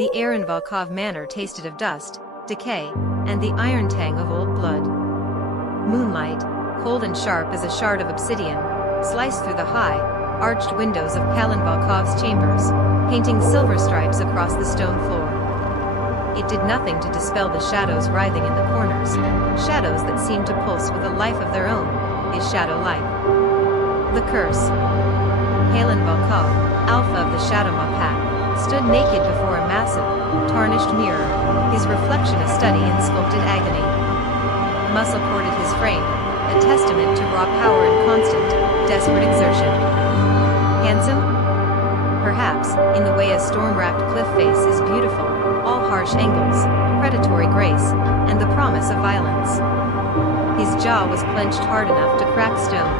The air in Volkov Manor tasted of dust, decay, and the iron tang of old blood. Moonlight, cold and sharp as a shard of obsidian, sliced through the high, arched windows of Kaelan Volkov's chambers, painting silver stripes across the stone floor. It did nothing to dispel the shadows writhing in the corners, shadows that seemed to pulse with a life of their own, his shadow life. The curse. Kaelan Volkov, alpha of the Shadowmaw pack, stood naked before a massive, tarnished mirror, his reflection a study in sculpted agony. Muscle corded his frame, a testament to raw power and constant, desperate exertion. Handsome? Perhaps, in the way a storm-wrapped cliff face is beautiful, all harsh angles, predatory grace, and the promise of violence. His jaw was clenched hard enough to crack stone,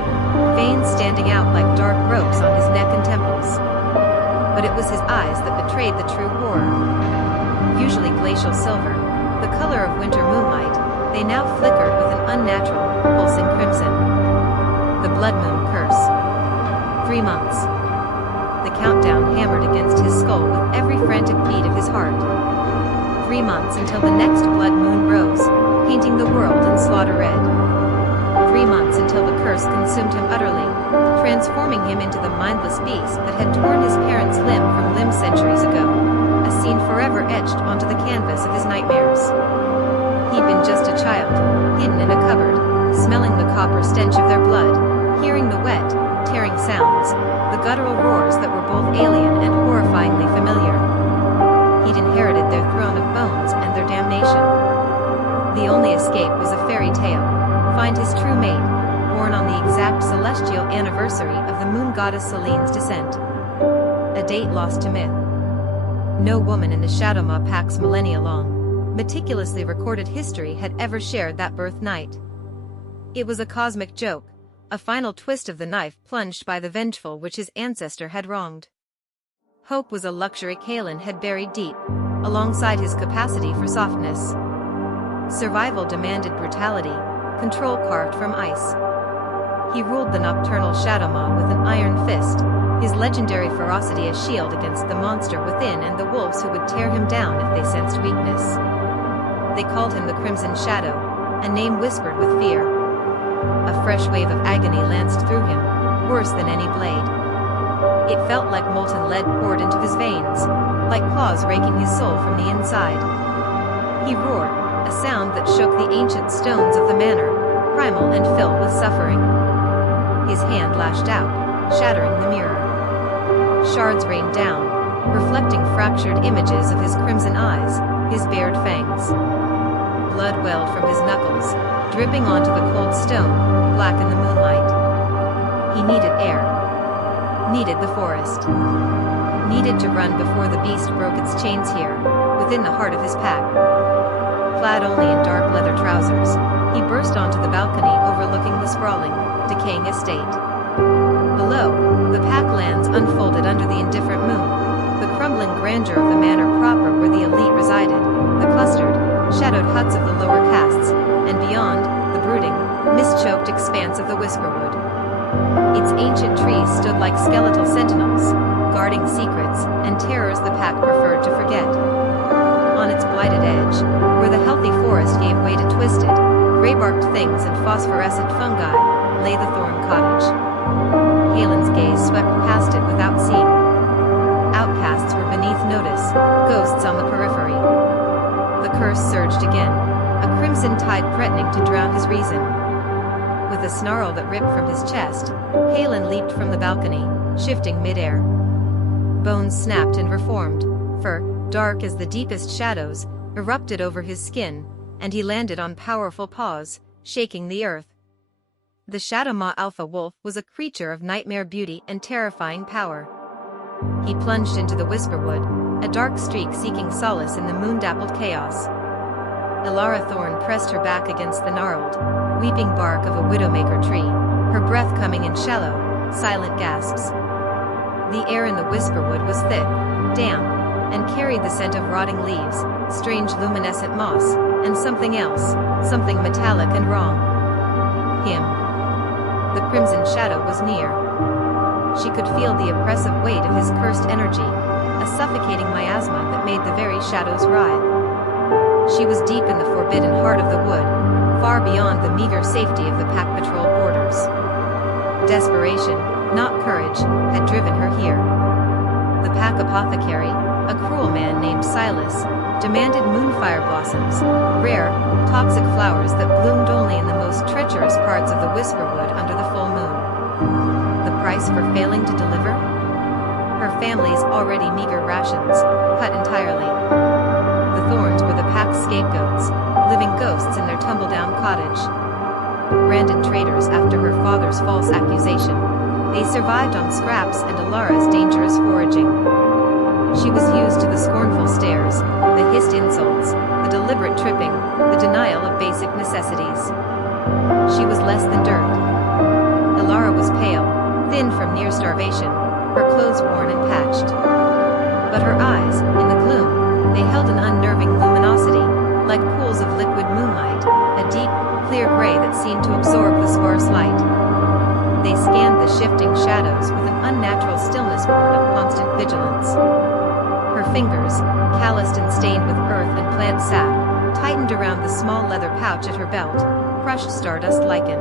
veins standing out like dark ropes on his neck and temples. But it was his eyes that betrayed the true horror. Usually glacial silver, the color of winter moonlight, they now flickered with an unnatural, pulsing crimson. The blood moon curse. 3 months. The countdown hammered against his skull with every frantic beat of his heart. 3 months until the next blood moon rose, painting the world in slaughter red. 3 months until the curse consumed him utterly, transforming him into the mindless beast that had torn his parents limb from limb centuries ago, a scene forever etched onto the canvas of his nightmares. He'd been just a child, hidden in a cupboard, smelling the copper stench of their blood, hearing the wet, tearing sounds, the guttural roars that were both alien and horrifyingly familiar. He'd inherited their throne of bones and their damnation. The only escape was a fairy tale, find his true mate, born on the exact celestial anniversary of the moon goddess Selene's descent. A date lost to myth. No woman in the Shadowmaw pack's millennia-long, meticulously recorded history had ever shared that birth night. It was a cosmic joke, a final twist of the knife plunged by the vengeful which his ancestor had wronged. Hope was a luxury Kaelan had buried deep, alongside his capacity for softness. Survival demanded brutality, control carved from ice. He ruled the nocturnal Shadowmaw with an iron fist, his legendary ferocity a shield against the monster within and the wolves who would tear him down if they sensed weakness. They called him the Crimson Shadow, a name whispered with fear. A fresh wave of agony lanced through him, worse than any blade. It felt like molten lead poured into his veins, like claws raking his soul from the inside. He roared, a sound that shook the ancient stones of the manor, primal and filled with suffering. His hand lashed out, shattering the mirror. Shards rained down, reflecting fractured images of his crimson eyes, his bared fangs. Blood welled from his knuckles, dripping onto the cold stone, black in the moonlight. He needed air. Needed the forest. Needed to run before the beast broke its chains here, within the heart of his pack. Clad only in dark leather trousers, he burst onto the balcony overlooking the sprawling, decaying estate. Below, the pack lands unfolded under the indifferent moon, the crumbling grandeur of the manor proper where the elite resided, the clustered, shadowed huts of the lower castes, and beyond, the brooding, mist-choked expanse of the Whisperwood. Its ancient trees stood like skeletal sentinels, guarding secrets and terrors the pack preferred to forget. On its blighted edge, where the healthy forest gave way to twisted, gray-barked things and phosphorescent fungi, lay the Thorne cottage. Kaelan's gaze swept past it without seeing. Outcasts were beneath notice, ghosts on the periphery. The curse surged again, a crimson tide threatening to drown his reason. With a snarl that ripped from his chest, Kaelan leaped from the balcony, shifting mid-air. Bones snapped and reformed, fur, dark as the deepest shadows, erupted over his skin, and he landed on powerful paws, shaking the earth. The Shadowmaw Alpha Wolf was a creature of nightmare beauty and terrifying power. He plunged into the Whisperwood, a dark streak seeking solace in the moon-dappled chaos. Elara Thorne pressed her back against the gnarled, weeping bark of a widowmaker tree, her breath coming in shallow, silent gasps. The air in the Whisperwood was thick, damp, and carried the scent of rotting leaves, strange luminescent moss, and something else, something metallic and wrong. Him. The Crimson Shadow was near. She could feel the oppressive weight of his cursed energy, a suffocating miasma that made the very shadows writhe. She was deep in the forbidden heart of the wood, far beyond the meager safety of the pack patrol borders. Desperation, not courage, had driven her here. The pack apothecary, a cruel man named Silas, demanded moonfire blossoms, rare, toxic flowers that bloomed only in the most treacherous parts of the Whisperwood under the full moon. The price for failing to deliver? Her family's already meager rations, cut entirely. The Thornes were the pack's scapegoats, living ghosts in their tumble-down cottage. Branded traitors after her father's false accusation, they survived on scraps and Elara's dangerous foraging. She was used to the scornful stares, the hissed insults, the deliberate tripping, the denial of basic necessities. She was less than dirt. Elara was pale, thin from near starvation, her clothes worn and patched. But her eyes, in the gloom, they held an unnerving luminosity, like pools of liquid moonlight, a deep, clear gray that seemed to absorb the sparse light. They scanned the shifting shadows with an unnatural stillness born of constant vigilance. Her fingers, calloused and stained with earth and plant sap, tightened around the small leather pouch at her belt, crushed stardust lichen.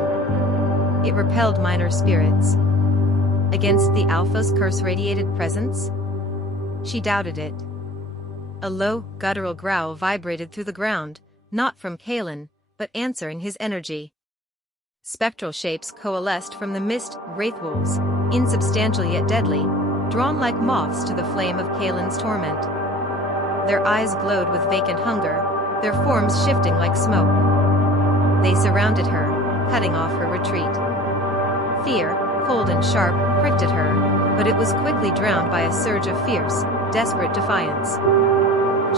It repelled minor spirits. Against the Alpha's curse-radiated presence? She doubted it. A low, guttural growl vibrated through the ground, not from Kaelan, but answering his energy. Spectral shapes coalesced from the mist, wraithwolves, insubstantial yet deadly, drawn like moths to the flame of Kaelan's torment. Their eyes glowed with vacant hunger, their forms shifting like smoke. They surrounded her, cutting off her retreat. Fear, cold and sharp, pricked at her, but it was quickly drowned by a surge of fierce, desperate defiance.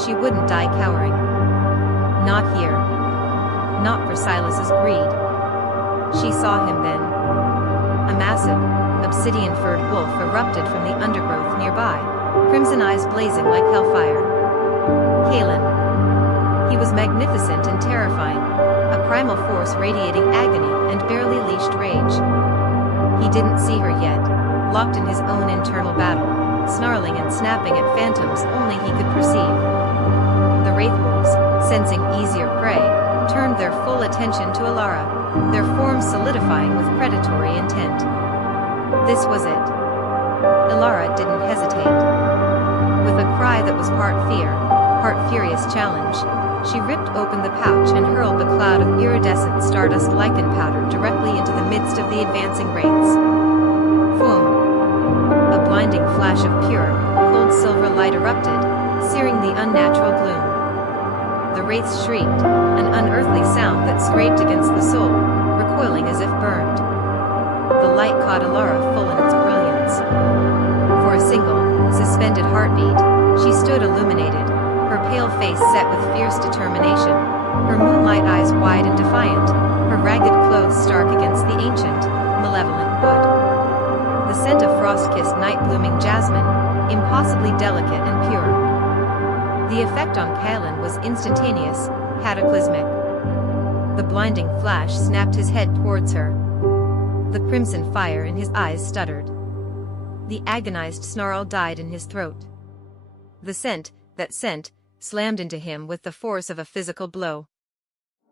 She wouldn't die cowering. Not here. Not for Silas's greed. She saw him then. A massive, obsidian-furred wolf erupted from the undergrowth nearby, crimson eyes blazing like hellfire. Kaelan. He was magnificent and terrifying, a primal force radiating agony and barely leashed rage. He didn't see her yet, locked in his own internal battle, snarling and snapping at phantoms only he could perceive. The wraithwolves, sensing easier prey, turned their full attention to Elara, their forms solidifying with predatory intent. This was it. Elara didn't hesitate. With a cry that was part fear, part furious challenge, she ripped open the pouch and hurled the cloud of iridescent stardust lichen powder directly into the midst of the advancing wraiths. Boom! A blinding flash of pure, cold silver light erupted, searing the unnatural gloom. The wraiths shrieked, an unearthly sound that scraped against the soul, recoiling as if burned. The light caught Elara full in its brilliance. For a single, suspended heartbeat, she stood illuminated, her pale face set with fierce determination, her moonlight eyes wide and defiant, her ragged clothes stark against the ancient, malevolent wood. The scent of frost-kissed night-blooming jasmine, impossibly delicate and pure. The effect on Kaelan was instantaneous, cataclysmic. The blinding flash snapped his head towards her. The crimson fire in his eyes stuttered. The agonized snarl died in his throat. The scent, that scent, slammed into him with the force of a physical blow.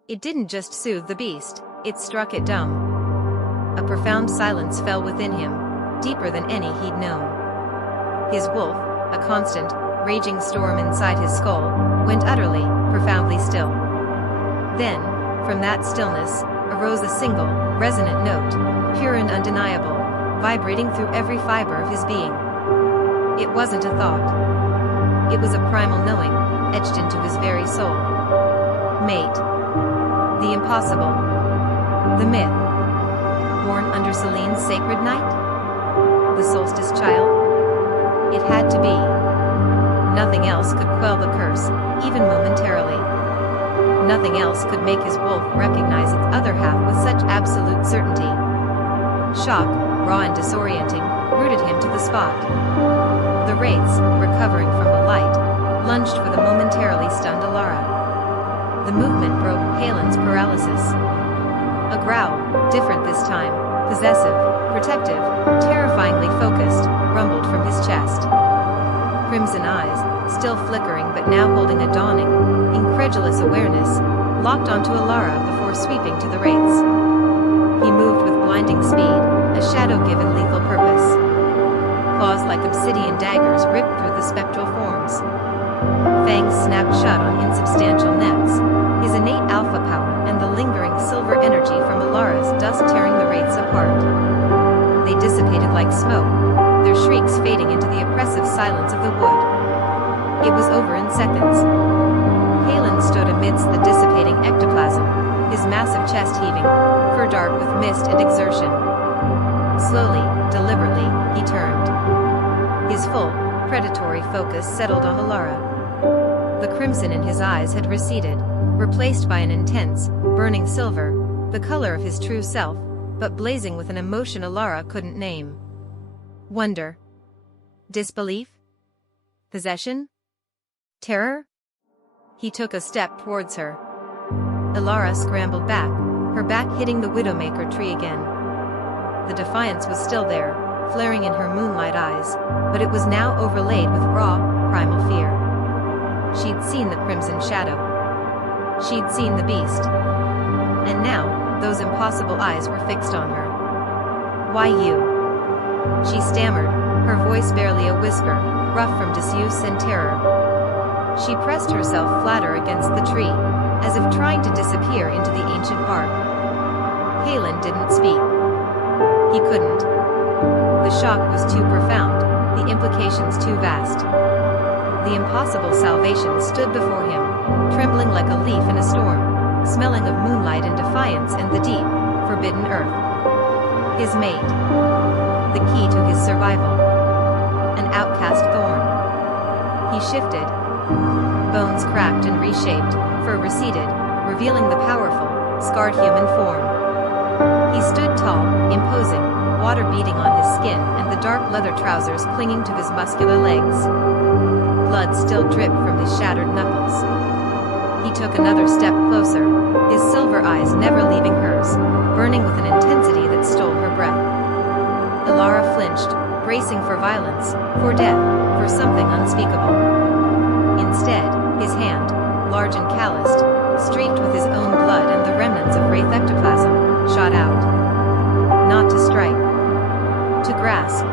It didn't just soothe the beast, it struck it dumb. A profound silence fell within him, deeper than any he'd known. His wolf, a constant, raging storm inside his skull, went utterly, profoundly still. Then, from that stillness, arose a single, resonant note, pure and undeniable, vibrating through every fiber of his being. It wasn't a thought. It was a primal knowing, etched into his very soul. Mate. The impossible. The myth. Born under Selene's sacred night? The solstice child? It had to be. Nothing else could quell the curse, even momentarily. Nothing else could make his wolf recognize its other half with such absolute certainty. Shock, raw and disorienting, rooted him to the spot. The wraiths, recovering from the light, lunged for the momentarily stunned Elara. The movement broke Kaelan's paralysis. A growl, different this time, possessive, protective, terrifyingly focused, rumbled from his chest. crimson eyes, still flickering but now holding a dawning, incredulous awareness, locked onto Elara before sweeping to the wraiths. He moved with blinding speed, a shadow given lethal purpose. Claws like obsidian daggers ripped through the spectral forms. Fangs snapped shut on insubstantial necks, his innate alpha power and the lingering silver energy from Elara's dust tearing the wraiths apart. They dissipated like smoke, their shrieks fading into the oppressive silence of the wood. It was over in seconds. Kaelan stood amidst the dissipating ectoplasm, his massive chest heaving, fur dark with mist and exertion. Slowly, deliberately, he turned. His full, predatory focus settled on Elara. The crimson in his eyes had receded, replaced by an intense, burning silver, the color of his true self, but blazing with an emotion Elara couldn't name. Wonder. Disbelief? Possession? Terror? He took a step towards her. Elara scrambled back, her back hitting the Widowmaker tree again. The defiance was still there, flaring in her moonlight eyes, but it was now overlaid with raw, primal fear. She'd seen the crimson shadow. She'd seen the beast. And now, those impossible eyes were fixed on her. Why you? She stammered, her voice barely a whisper, rough from disuse and terror. She pressed herself flatter against the tree, as if trying to disappear into the ancient bark. Kaelan didn't speak. He couldn't. The shock was too profound, the implications too vast. The impossible salvation stood before him, trembling like a leaf in a storm, smelling of moonlight and defiance and the deep, forbidden earth. His mate. The key to his survival. An outcast thorn. He shifted. Bones cracked and reshaped, fur receded, revealing the powerful, scarred human form. He stood tall, imposing, water beading on his skin and the dark leather trousers clinging to his muscular legs. Blood still dripped from his shattered knuckles. He took another step closer, his silver eyes never leaving hers, burning with an intensity that stole her breath. Elara flinched, bracing for violence, for death, for something unspeakable. Instead, his hand, large and calloused, streaked with his own blood and the remnants of wraith ectoplasm, shot out. Not to strike. To grasp.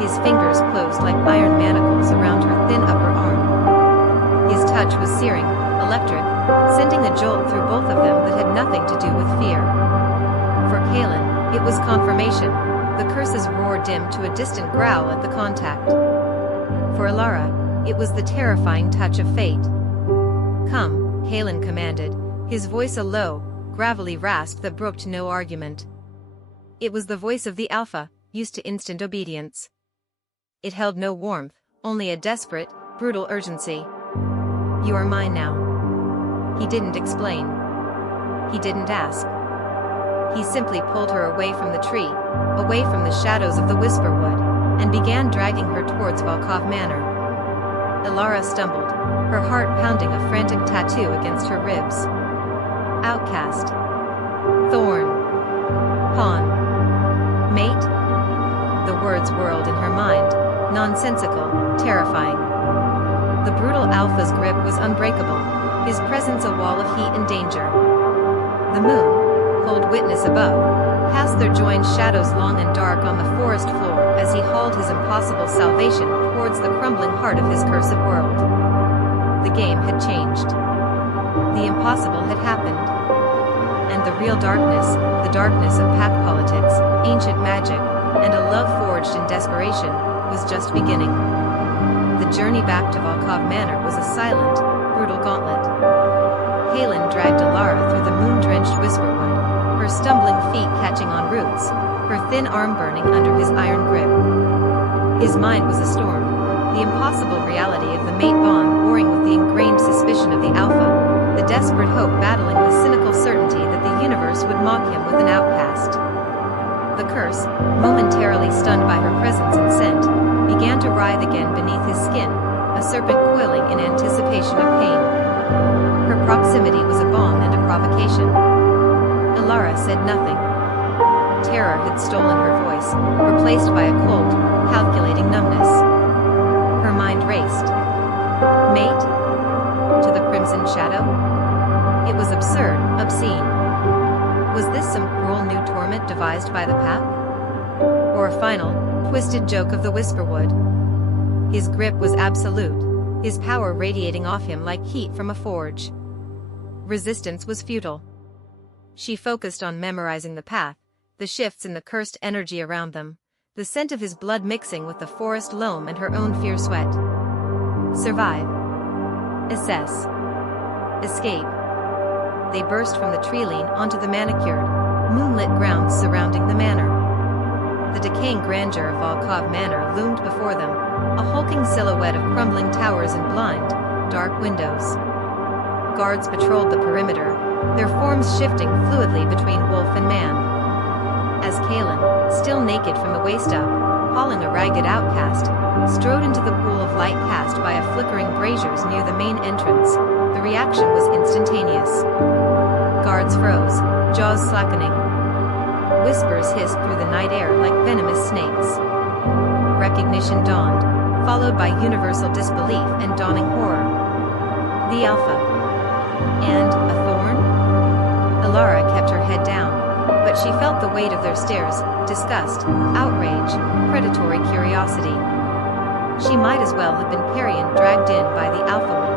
His fingers closed like iron manacles around her thin upper arm. His touch was searing, electric, sending a jolt through both of them that had nothing to do with fear. For Kaelan, it was confirmation, the curse's roar dimmed to a distant growl at the contact. For Elara, it was the terrifying touch of fate. Come, Kaelan commanded, his voice a low, gravelly rasp that brooked no argument. It was the voice of the Alpha, used to instant obedience. It held no warmth, only a desperate, brutal urgency. You are mine now. He didn't explain. He didn't ask. He simply pulled her away from the tree, away from the shadows of the Whisperwood, and began dragging her towards Volkov Manor. Elara stumbled, her heart pounding a frantic tattoo against her ribs. Outcast. Thorn. Pawn. Mate? The words whirled in her mind, nonsensical, terrifying. The brutal Alpha's grip was unbreakable, his presence a wall of heat and danger. The moon, cold witness above, cast their joined shadows long and dark on the forest floor as he hauled his impossible salvation towards the crumbling heart of his cursed world. The game had changed. The impossible had happened. And the real darkness, the darkness of pack politics, ancient magic, and a love forged in desperation, was just beginning. The journey back to Volkov Manor was a silent, brutal gauntlet. Kaelan dragged Elara through the moon-drenched Whisperwood, her stumbling feet catching on roots, her thin arm burning under his iron grip. His mind was a storm, the impossible reality of the mate bond warring with the ingrained suspicion of the Alpha, the desperate hope battling the cynical certainty that the universe would mock him with an outcast. The curse, momentarily stunned by her presence and scent, began to writhe again beneath his skin, a serpent coiling in anticipation of pain. Her proximity was a balm and a provocation. Elara said nothing. Terror had stolen her voice, replaced by a cold, calculating numbness. Her mind raced. Mate? To the crimson shadow? It was absurd, obscene. Was this some cruel new torment devised by the pack? Or a final, twisted joke of the Whisperwood? His grip was absolute, his power radiating off him like heat from a forge. Resistance was futile. She focused on memorizing the path, the shifts in the cursed energy around them, the scent of his blood mixing with the forest loam and her own fierce sweat. Survive. Assess. Escape. They burst from the tree-line onto the manicured, moonlit grounds surrounding the manor. The decaying grandeur of Volkov Manor loomed before them, a hulking silhouette of crumbling towers and blind, dark windows. Guards patrolled the perimeter, their forms shifting fluidly between wolf and man. As Kaelan, still naked from the waist up, hauling a ragged outcast, strode into the pool of light cast by a flickering braziers near the main entrance, the reaction was instantaneous. Guards froze, jaws slackening. Whispers hissed through the night air like venomous snakes. Recognition dawned, followed by universal disbelief and dawning horror. The Alpha. And a thorn? Elara kept her head down, but she felt the weight of their stares, disgust, outrage, predatory curiosity. She might as well have been carrion dragged in by the Alpha wolf.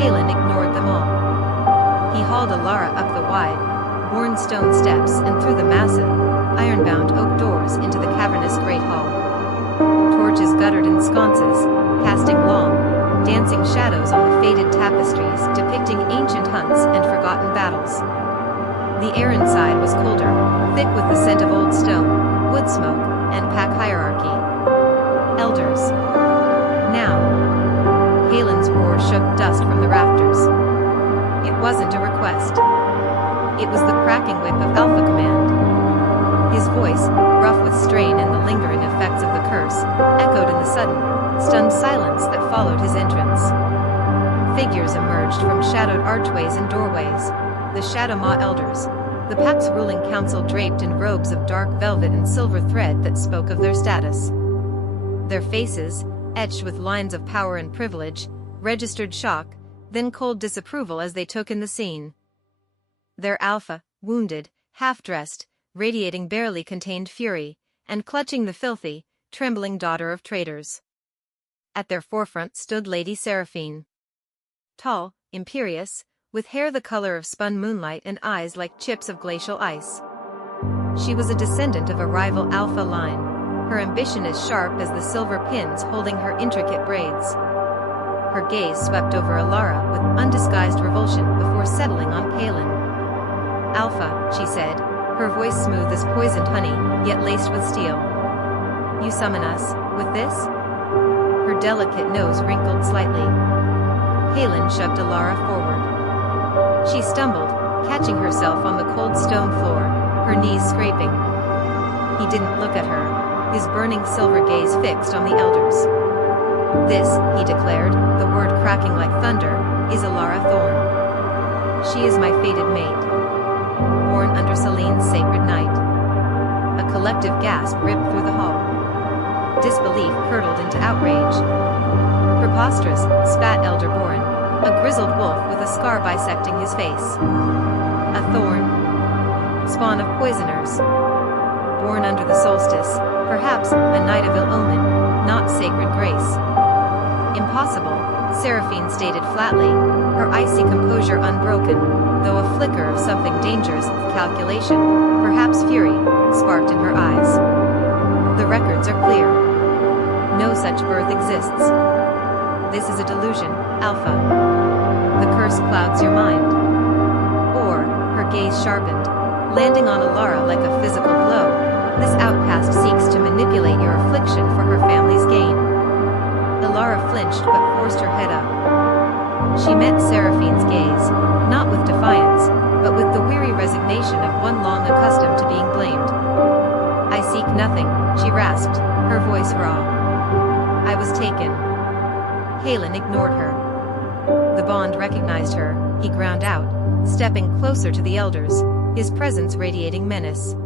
Kaelan ignored them all. He hauled Elara up the wide, worn stone steps and through the massive, iron-bound oak doors into the cavernous great hall. Torches guttered in sconces, casting long, dancing shadows on the faded tapestries depicting ancient hunts and forgotten battles. The air inside was colder, thick with the scent of old stone, wood smoke, and pack hierarchy. Elders. Now. Kaelan's roar shook dust from the rafters. It wasn't a request. It was the cracking whip of Alpha Command. His voice, rough with strain and the lingering effects of the curse, echoed in the sudden, stunned silence that followed his entrance. Figures emerged from shadowed archways and doorways, the Shadowmaw elders, the pack's ruling council draped in robes of dark velvet and silver thread that spoke of their status. Their faces, etched with lines of power and privilege, registered shock, then cold disapproval as they took in the scene. Their Alpha, wounded, half-dressed, radiating barely contained fury, and clutching the filthy, trembling daughter of traitors. At their forefront stood Lady Seraphine. Tall, imperious, with hair the color of spun moonlight and eyes like chips of glacial ice. She was a descendant of a rival Alpha line, her ambition as sharp as the silver pins holding her intricate braids. Her gaze swept over Elara with undisguised revulsion before settling on Kaelan. Alpha, she said, her voice smooth as poisoned honey, yet laced with steel. You summon us, with this? Her delicate nose wrinkled slightly. Kaelan shoved Elara forward. She stumbled, catching herself on the cold stone floor, her knees scraping. He didn't look at her, his burning silver gaze fixed on the elders. This, he declared, the word cracking like thunder, is Elara Thorne. She is my fated mate. Born under Selene's sacred night. A collective gasp ripped through the hall. Disbelief curdled into outrage. Preposterous, spat Elder Boren, a grizzled wolf with a scar bisecting his face. A thorn. Spawn of poisoners. Born under the solstice, perhaps a night of ill omen, not sacred grace. Impossible, Seraphine stated flatly, her icy composure unbroken, though a flicker of something dangerous with calculation, perhaps fury, sparked in her eyes. The records are clear. No such birth exists. This is a delusion, Alpha. The curse clouds your mind. Or, her gaze sharpened, landing on Elara like a physical blow, this outcast seeks to manipulate your affliction for her family's gain. Elara flinched but forced her head up. She met Seraphine's gaze, not with defiance, but with the weary resignation of one long accustomed to being blamed. I seek nothing, she rasped, her voice raw. I was taken. Kaelan ignored her. The bond recognized her, he ground out, stepping closer to the elders, his presence radiating menace.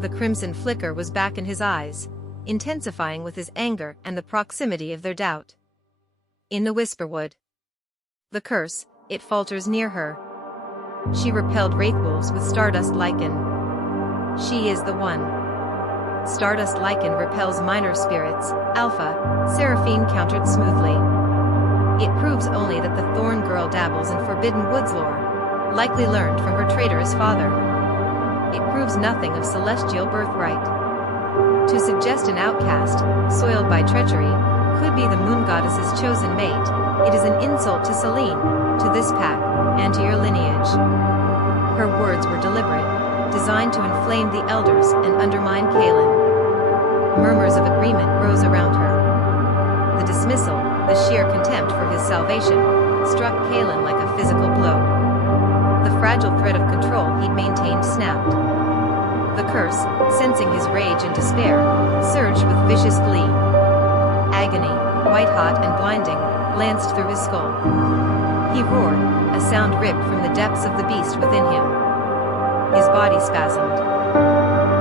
The crimson flicker was back in his eyes, intensifying with his anger and the proximity of their doubt. In the Whisperwood. The curse, it falters near her. She repelled wraithwolves with stardust lichen. She is the one. Stardust lichen repels minor spirits, Alpha, Seraphine countered smoothly. It proves only that the Thorne girl dabbles in forbidden woods lore, likely learned from her traitorous father. It proves nothing of celestial birthright. To suggest an outcast, soiled by treachery, could be the moon goddess's chosen mate, it is an insult to Selene, to this pack, and to your lineage. Her words were deliberate, designed to inflame the elders and undermine Kaelan. Murmurs of agreement rose around her. The dismissal, the sheer contempt for his salvation, struck Kaelan like a physical blow. The fragile thread of control he'd maintained snapped. The curse, sensing his rage and despair, surged with vicious glee. Agony, white-hot and blinding, lanced through his skull. He roared, a sound ripped from the depths of the beast within him. His body spasmed.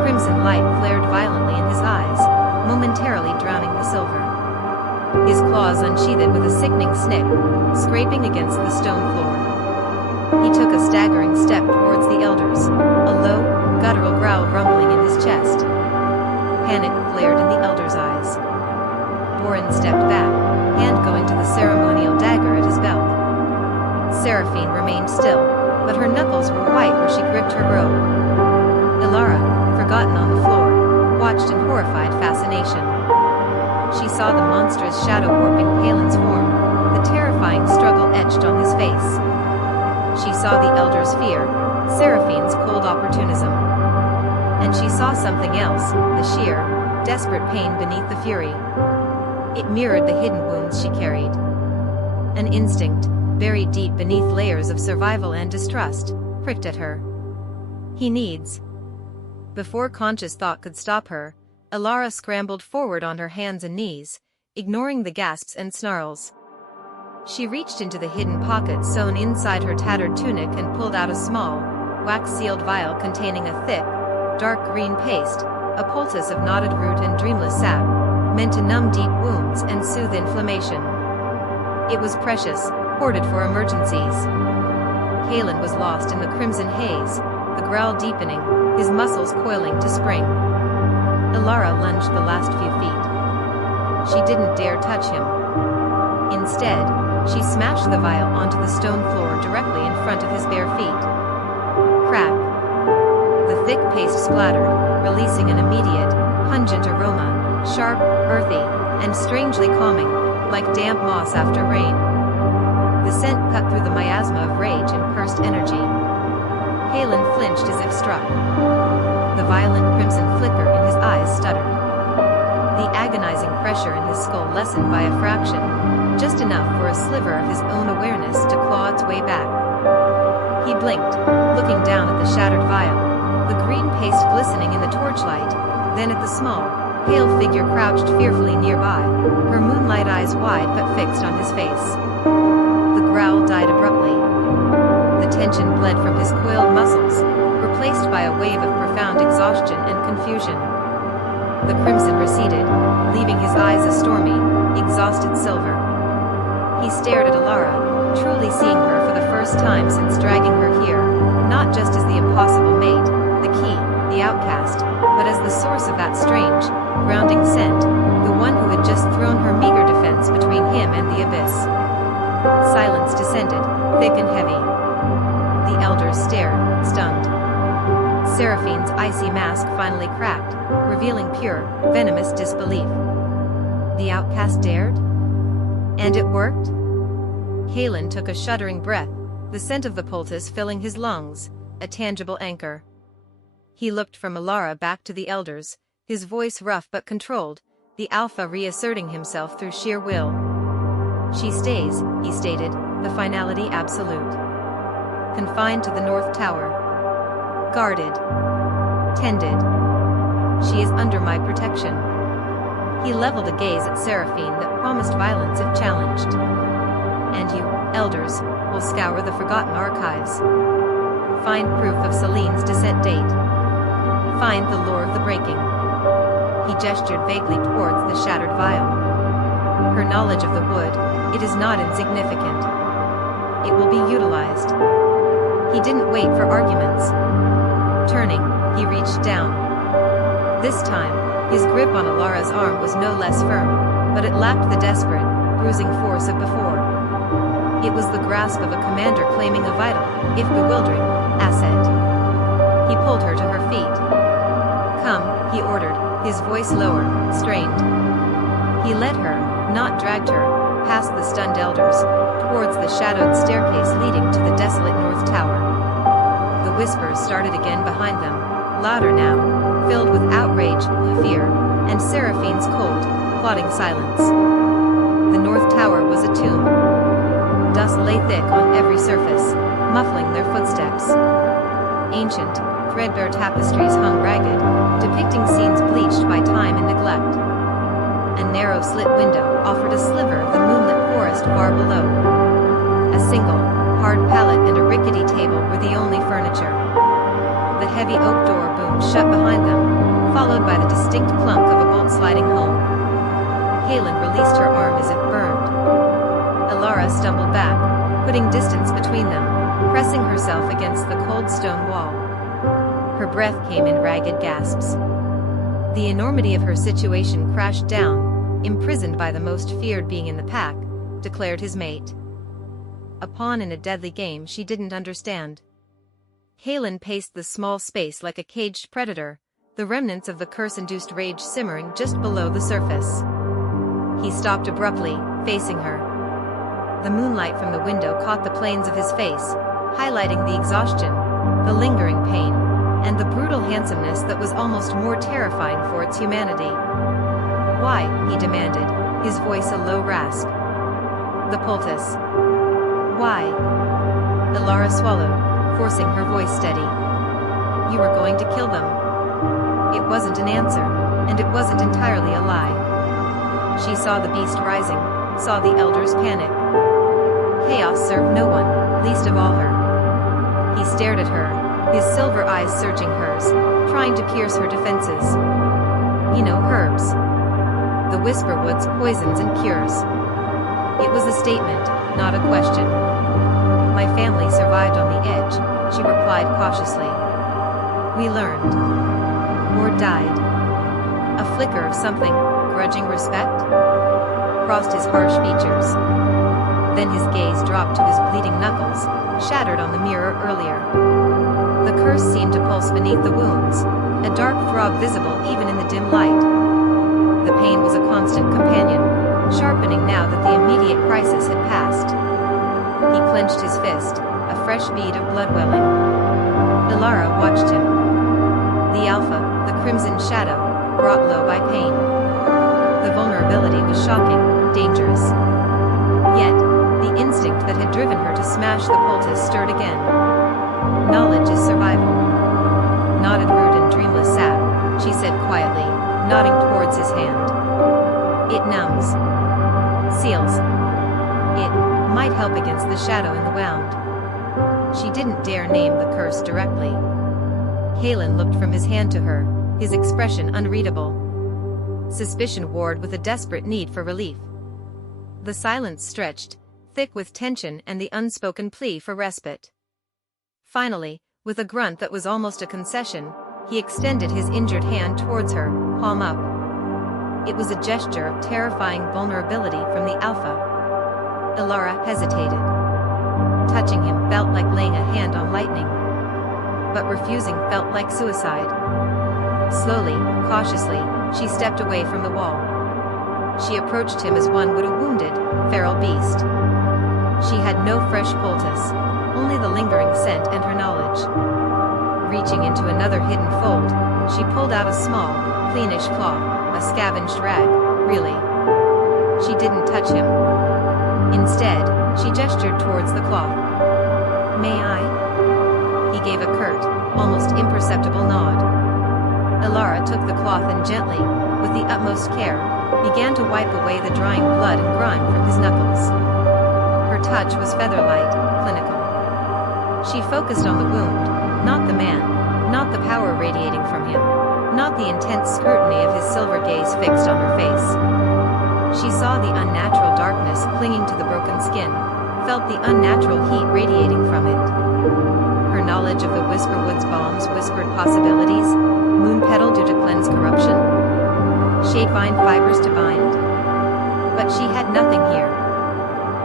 Crimson light flared violently in his eyes, momentarily drowning the silver. His claws unsheathed with a sickening snick, scraping against the stone floor. He took a staggering step towards the elders, a low, guttural growl rumbling in his chest. Panic flared in the elder's eyes. Boren stepped back, hand going to the ceremonial dagger at his belt. Seraphine remained still, but her knuckles were white where she gripped her robe. Elara, forgotten on the floor, watched in horrified fascination. She saw the monstrous shadow warping Kaelan's form, the terrifying struggle etched on his face. She saw the elder's fear, Seraphine's cold opportunism. And she saw something else, the sheer, desperate pain beneath the fury. It mirrored the hidden wounds she carried. An instinct, buried deep beneath layers of survival and distrust, pricked at her. He needs. Before conscious thought could stop her, Elara scrambled forward on her hands and knees, ignoring the gasps and snarls. She reached into the hidden pocket sewn inside her tattered tunic and pulled out a small, wax-sealed vial containing a thick, dark green paste, a poultice of knotted root and dreamless sap, meant to numb deep wounds and soothe inflammation. It was precious, hoarded for emergencies. Kaelan was lost in the crimson haze, the growl deepening, his muscles coiling to spring. Elara lunged the last few feet. She didn't dare touch him. Instead, she smashed the vial onto the stone floor directly in front of his bare feet. Crack. The thick paste splattered, releasing an immediate, pungent aroma, sharp, earthy, and strangely calming, like damp moss after rain. The scent cut through the miasma of rage and cursed energy. Kaelan flinched as if struck. The violent crimson flicker in his eyes stuttered. The agonizing pressure in his skull lessened by a fraction, just enough for a sliver of his own awareness to claw its way back. He blinked, looking down at the shattered vial, the green paste glistening in the torchlight, then at the small, pale figure crouched fearfully nearby, her moonlight eyes wide but fixed on his face. The growl died abruptly. The tension bled from his coiled muscles, replaced by a wave of profound exhaustion and confusion. The crimson receded, leaving his eyes a stormy, exhausted silver. He stared at Elara, truly seeing her for the first time since dragging her here, not just as the impossible mate, the key, the outcast, but as the source of that strange, grounding scent, the one who had just thrown her meager defense between him and the abyss. Silence descended, thick and heavy. The elders stared, stunned. Seraphine's icy mask finally cracked, revealing pure, venomous disbelief. The outcast dared? And it worked? Kaelan took a shuddering breath, the scent of the poultice filling his lungs, a tangible anchor. He looked from Elara back to the elders, his voice rough but controlled, the Alpha reasserting himself through sheer will. She stays, he stated, the finality absolute. Confined to the North Tower. Guarded. Tended. She is under my protection. He leveled a gaze at Seraphine that promised violence if challenged. And you, elders, will scour the forgotten archives. Find proof of Selene's descent date. Find the lore of the breaking. He gestured vaguely towards the shattered vial. Her knowledge of the wood, it is not insignificant. It will be utilized. He didn't wait for arguments. Turning, he reached down. This time, his grip on Elara's arm was no less firm, but it lacked the desperate, bruising force of before. It was the grasp of a commander claiming a vital, if bewildering, asset. He pulled her to her feet. "Come," he ordered, his voice lower, strained. He led her, not dragged her, past the stunned elders, towards the shadowed staircase leading to the desolate north tower. The whispers started again behind them, louder now, filled with outrage, fear, and Seraphine's cold, plodding silence. The north tower was a tomb. Dust lay thick on every surface, muffling their footsteps. Ancient, threadbare tapestries hung ragged, depicting scenes bleached by time and neglect. A narrow slit window offered a sliver of the moonlit forest far below. A single, hard pallet and a rickety table were the only furniture. The heavy oak door boomed shut behind them, followed by the distinct clunk of a bolt sliding home. Kaelan released her arm as if burned. Elara stumbled back, putting distance between them, pressing herself against the cold stone wall. Her breath came in ragged gasps. The enormity of her situation crashed down, imprisoned by the most feared being in the pack, declared his mate. A pawn in a deadly game she didn't understand. Kaelan paced the small space like a caged predator, the remnants of the curse-induced rage simmering just below the surface. He stopped abruptly, facing her. The moonlight from the window caught the planes of his face, highlighting the exhaustion, the lingering pain, and the brutal handsomeness that was almost more terrifying for its humanity. "Why?" he demanded, his voice a low rasp. "The poultice." "Why?" Elara swallowed, forcing her voice steady. "You were going to kill them." It wasn't an answer, and it wasn't entirely a lie. She saw the beast rising, saw the elders panic. Chaos served no one, least of all her. He stared at her, his silver eyes searching hers, trying to pierce her defenses. "You know herbs. The Whisperwood's poisons and cures." It was a statement, not a question. "My family survived on the edge," she replied cautiously. "We learned. Or died." A flicker of something, grudging respect, crossed his harsh features. Then his gaze dropped to his bleeding knuckles, shattered on the mirror earlier. The curse seemed to pulse beneath the wounds, a dark throb visible even in the dim light. The pain was a constant companion, sharpening now that the immediate crisis had passed. He clenched his fist, a fresh bead of blood welling. Elara watched him. The alpha, the crimson shadow, brought low by pain. The vulnerability was shocking, dangerous. Yet, the instinct that had driven her to smash the poultice stirred again. "Knowledge is survival." Nodded rude and dreamless sap, she said quietly, nodding towards his hand. "It numbs. Seals. It might help against the shadow in the wound." She didn't dare name the curse directly. Kaelan looked from his hand to her, his expression unreadable. Suspicion warred with a desperate need for relief. The silence stretched, thick with tension and the unspoken plea for respite. Finally, with a grunt that was almost a concession, he extended his injured hand towards her, palm up. It was a gesture of terrifying vulnerability from the alpha. Elara hesitated. Touching him felt like laying a hand on lightning. But refusing felt like suicide. Slowly, cautiously, she stepped away from the wall. She approached him as one would a wounded, feral beast. She had no fresh poultice, only the lingering scent and her knowledge. Reaching into another hidden fold, she pulled out a small, cleanish cloth, a scavenged rag, really. She didn't touch him. Instead, she gestured towards the cloth. "May I?" He gave a curt, almost imperceptible nod. Elara took the cloth and gently, with the utmost care, began to wipe away the drying blood and grime from his knuckles. Her touch was feather-light, clinical. She focused on the wound, not the man, not the power radiating from him, not the intense scrutiny of his silver gaze fixed on her face. She saw the unnatural darkness clinging to the broken skin, felt the unnatural heat radiating from it. Her knowledge of the Whisperwood's bombs whispered possibilities: moon petal due to cleanse corruption, shadevine fibers to bind. But she had nothing here.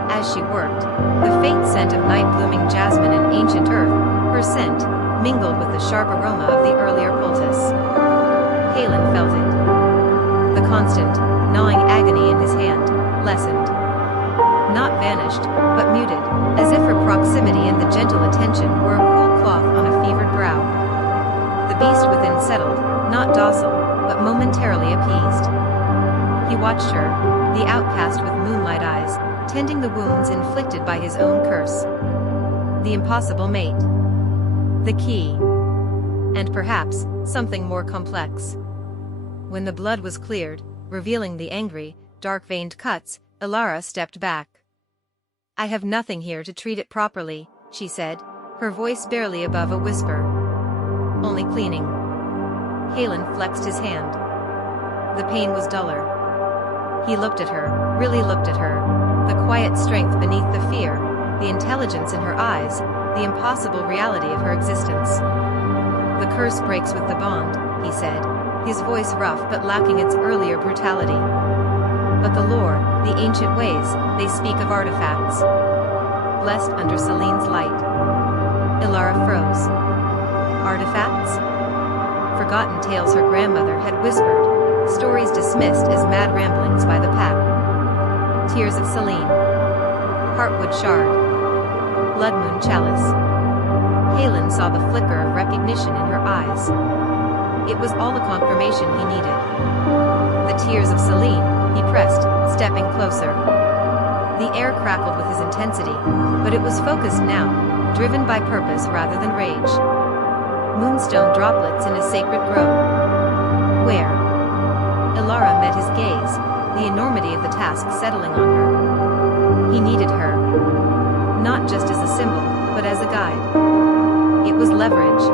As she worked, the faint scent of night-blooming jasmine and ancient earth, her scent, mingled with the sharp aroma of the earlier poultice. Kaelan felt it. The constant, gnawing agony in his hand, lessened. Not vanished, but muted, as if her proximity and the gentle attention were a cool cloth on a fevered brow. The beast within settled, not docile, but momentarily appeased. He watched her, the outcast with moonlight eyes, tending the wounds inflicted by his own curse. The impossible mate. The key. And perhaps, something more complex. When the blood was cleared, revealing the angry, dark-veined cuts, Elara stepped back. "I have nothing here to treat it properly," she said, her voice barely above a whisper. "Only cleaning." Kaelan flexed his hand. The pain was duller. He looked at her, really looked at her, the quiet strength beneath the fear, the intelligence in her eyes, the impossible reality of her existence. "The curse breaks with the bond," he said, his voice rough but lacking its earlier brutality. "But the lore, the ancient ways, they speak of artifacts. Blessed under Selene's light." Elara froze. Artifacts? Forgotten tales her grandmother had whispered, stories dismissed as mad ramblings by the pack. Tears of Selene. Heartwood shard. Blood moon chalice. Kaelan saw the flicker of recognition in her eyes. It was all the confirmation he needed. The tears of Selene, he pressed, stepping closer. The air crackled with his intensity, but it was focused now, driven by purpose rather than rage. Moonstone droplets in a sacred grove. Where? Elara met his gaze, the enormity of the task settling on her. He needed her. Not just as a symbol, but as a guide. It was leverage.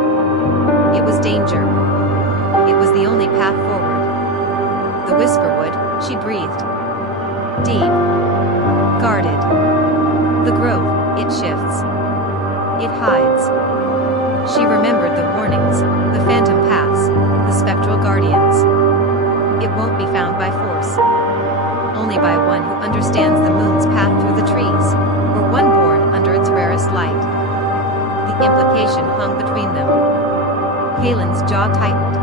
It was danger. It was the only path forward. The Whisperwood, she breathed. Deep. Guarded. The grove, it shifts. It hides. She remembered the warnings, the phantom paths, the spectral guardians. It won't be found by force. Only by one who understands the moon's path through the trees, or one born under its rarest light. The implication hung between them. Kaelan's jaw tightened.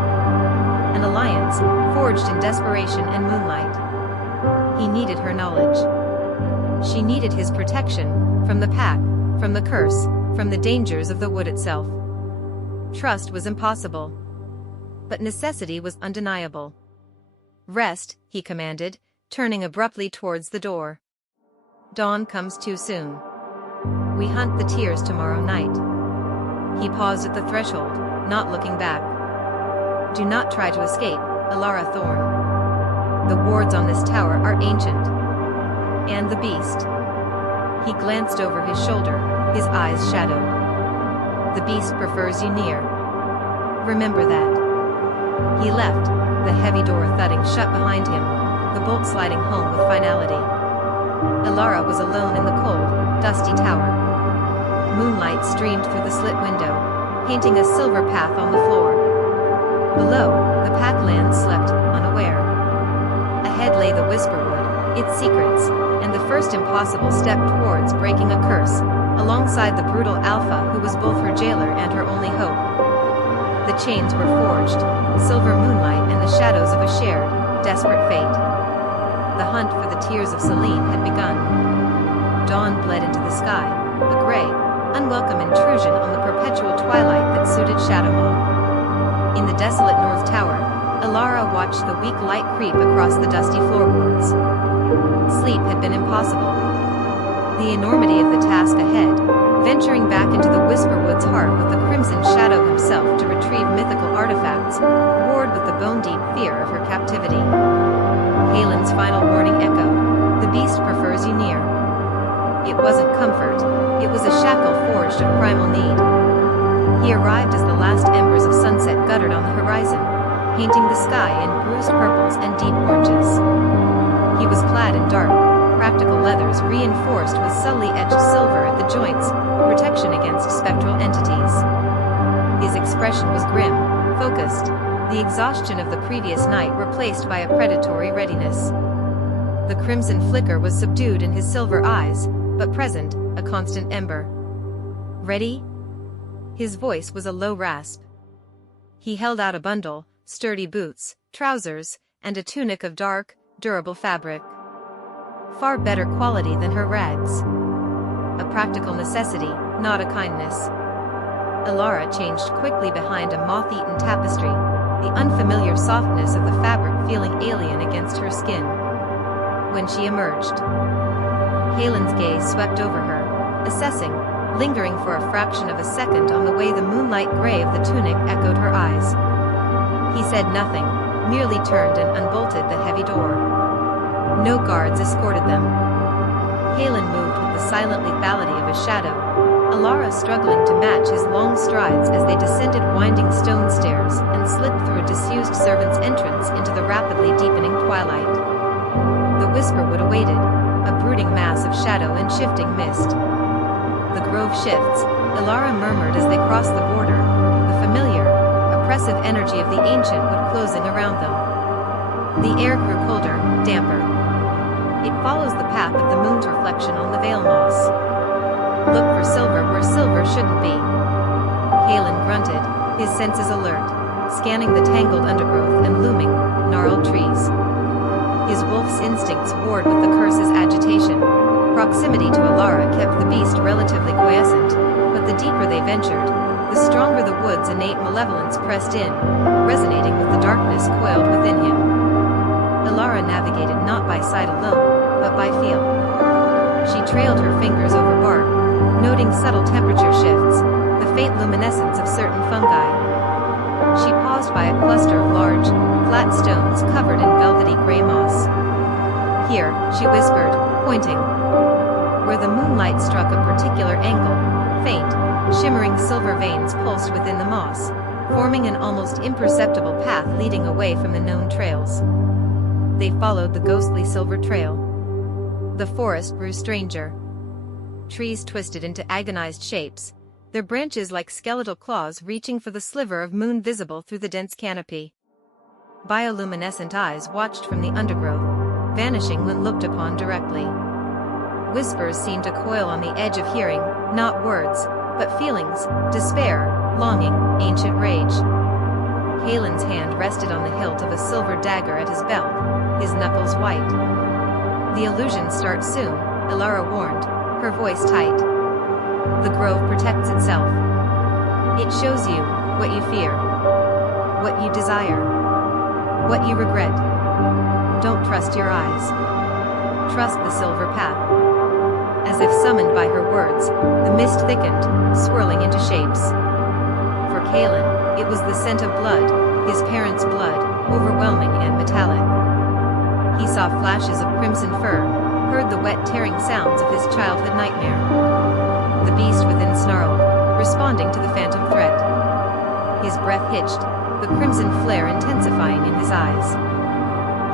An alliance, forged in desperation and moonlight. He needed her knowledge. She needed his protection, from the pack, from the curse, from the dangers of the wood itself. Trust was impossible. But necessity was undeniable. "Rest," he commanded, turning abruptly towards the door. "Dawn comes too soon. We hunt the tears tomorrow night." He paused at the threshold, not looking back. "Do not try to escape, Elara Thorne. The wards on this tower are ancient. And the beast." He glanced over his shoulder, his eyes shadowed. "The beast prefers you near. Remember that." He left, the heavy door thudding shut behind him, the bolt sliding home with finality. Elara was alone in the cold, dusty tower. Moonlight streamed through the slit window, painting a silver path on the floor. Below, the packland slept, unaware. Ahead lay the Whisperwood, its secrets, and the first impossible step towards breaking a curse, alongside the brutal Alpha who was both her jailer and her only hope. The chains were forged, silver moonlight and the shadows of a shared, desperate fate. The hunt for the tears of Selene had begun. Dawn bled into the sky, a gray, unwelcome intrusion on the perpetual twilight that suited Shadowmaw. In the desolate North Tower, Elara watched the weak light creep across the dusty floorboards. Sleep had been impossible. The enormity of the task ahead, venturing back into the Whisperwood's heart with the Crimson Shadow himself to retrieve mythical artifacts, warred with the bone-deep fear of her captivity. Kaelan's final warning echo, "The beast prefers you near." It wasn't comfort, it was a shackle forged of primal need. He arrived as the last embers of sunset guttered on the horizon. painting the sky in bruised purples and deep oranges. He was clad in dark, practical leathers reinforced with subtly etched silver at the joints, protection against spectral entities. His expression was grim, focused, the exhaustion of the previous night replaced by a predatory readiness. The crimson flicker was subdued in his silver eyes, but present, a constant ember. "Ready?" His voice was a low rasp. He held out a bundle, sturdy boots, trousers, and a tunic of dark, durable fabric. Far better quality than her rags. A practical necessity, not a kindness. Elara changed quickly behind a moth-eaten tapestry, the unfamiliar softness of the fabric feeling alien against her skin. When she emerged, Kaelan's gaze swept over her, assessing, lingering for a fraction of a second on the way the moonlight gray of the tunic echoed her eyes. He said nothing, merely turned and unbolted the heavy door. No guards escorted them. Kaelan moved with the silent lethality of a shadow, Elara struggling to match his long strides as they descended winding stone stairs and slipped through a disused servant's entrance into the rapidly deepening twilight. The Whisperwood awaited, a brooding mass of shadow and shifting mist. The grove shifts, Elara murmured as they crossed the border, the familiar, oppressive energy of the ancient wood closing around them. The air grew colder, damper. It follows the path of the moon's reflection on the veil moss. Look for silver where silver shouldn't be. Kaelan grunted, his senses alert, scanning the tangled undergrowth and looming, gnarled trees. His wolf's instincts warred with the curse's agitation. Proximity to Elara kept the beast relatively quiescent, but the deeper they ventured, the stronger the wood's innate malevolence pressed in, resonating with the darkness coiled within him. Elara navigated not by sight alone, but by feel. She trailed her fingers over bark, noting subtle temperature shifts, the faint luminescence of certain fungi. She paused by a cluster of large, flat stones covered in velvety gray moss. "Here," she whispered, pointing. Where the moonlight struck a particular angle, faint, shimmering silver veins pulsed within the moss, forming an almost imperceptible path leading away from the known trails. They followed the ghostly silver trail. The forest grew stranger. Trees twisted into agonized shapes, their branches like skeletal claws reaching for the sliver of moon visible through the dense canopy. Bioluminescent eyes watched from the undergrowth, vanishing when looked upon directly. Whispers seemed to coil on the edge of hearing, not words, but feelings, despair, longing, ancient rage. Kaelan's hand rested on the hilt of a silver dagger at his belt, his knuckles white. "The illusions start soon," Elara warned, her voice tight. "The grove protects itself. It shows you what you fear, what you desire, what you regret. Don't trust your eyes. Trust the silver path." As if summoned by her words, the mist thickened, swirling into shapes. For Kaelan, it was the scent of blood, his parents' blood, overwhelming and metallic. He saw flashes of crimson fur, heard the wet tearing sounds of his childhood nightmare. The beast within snarled, responding to the phantom threat. His breath hitched, the crimson flare intensifying in his eyes.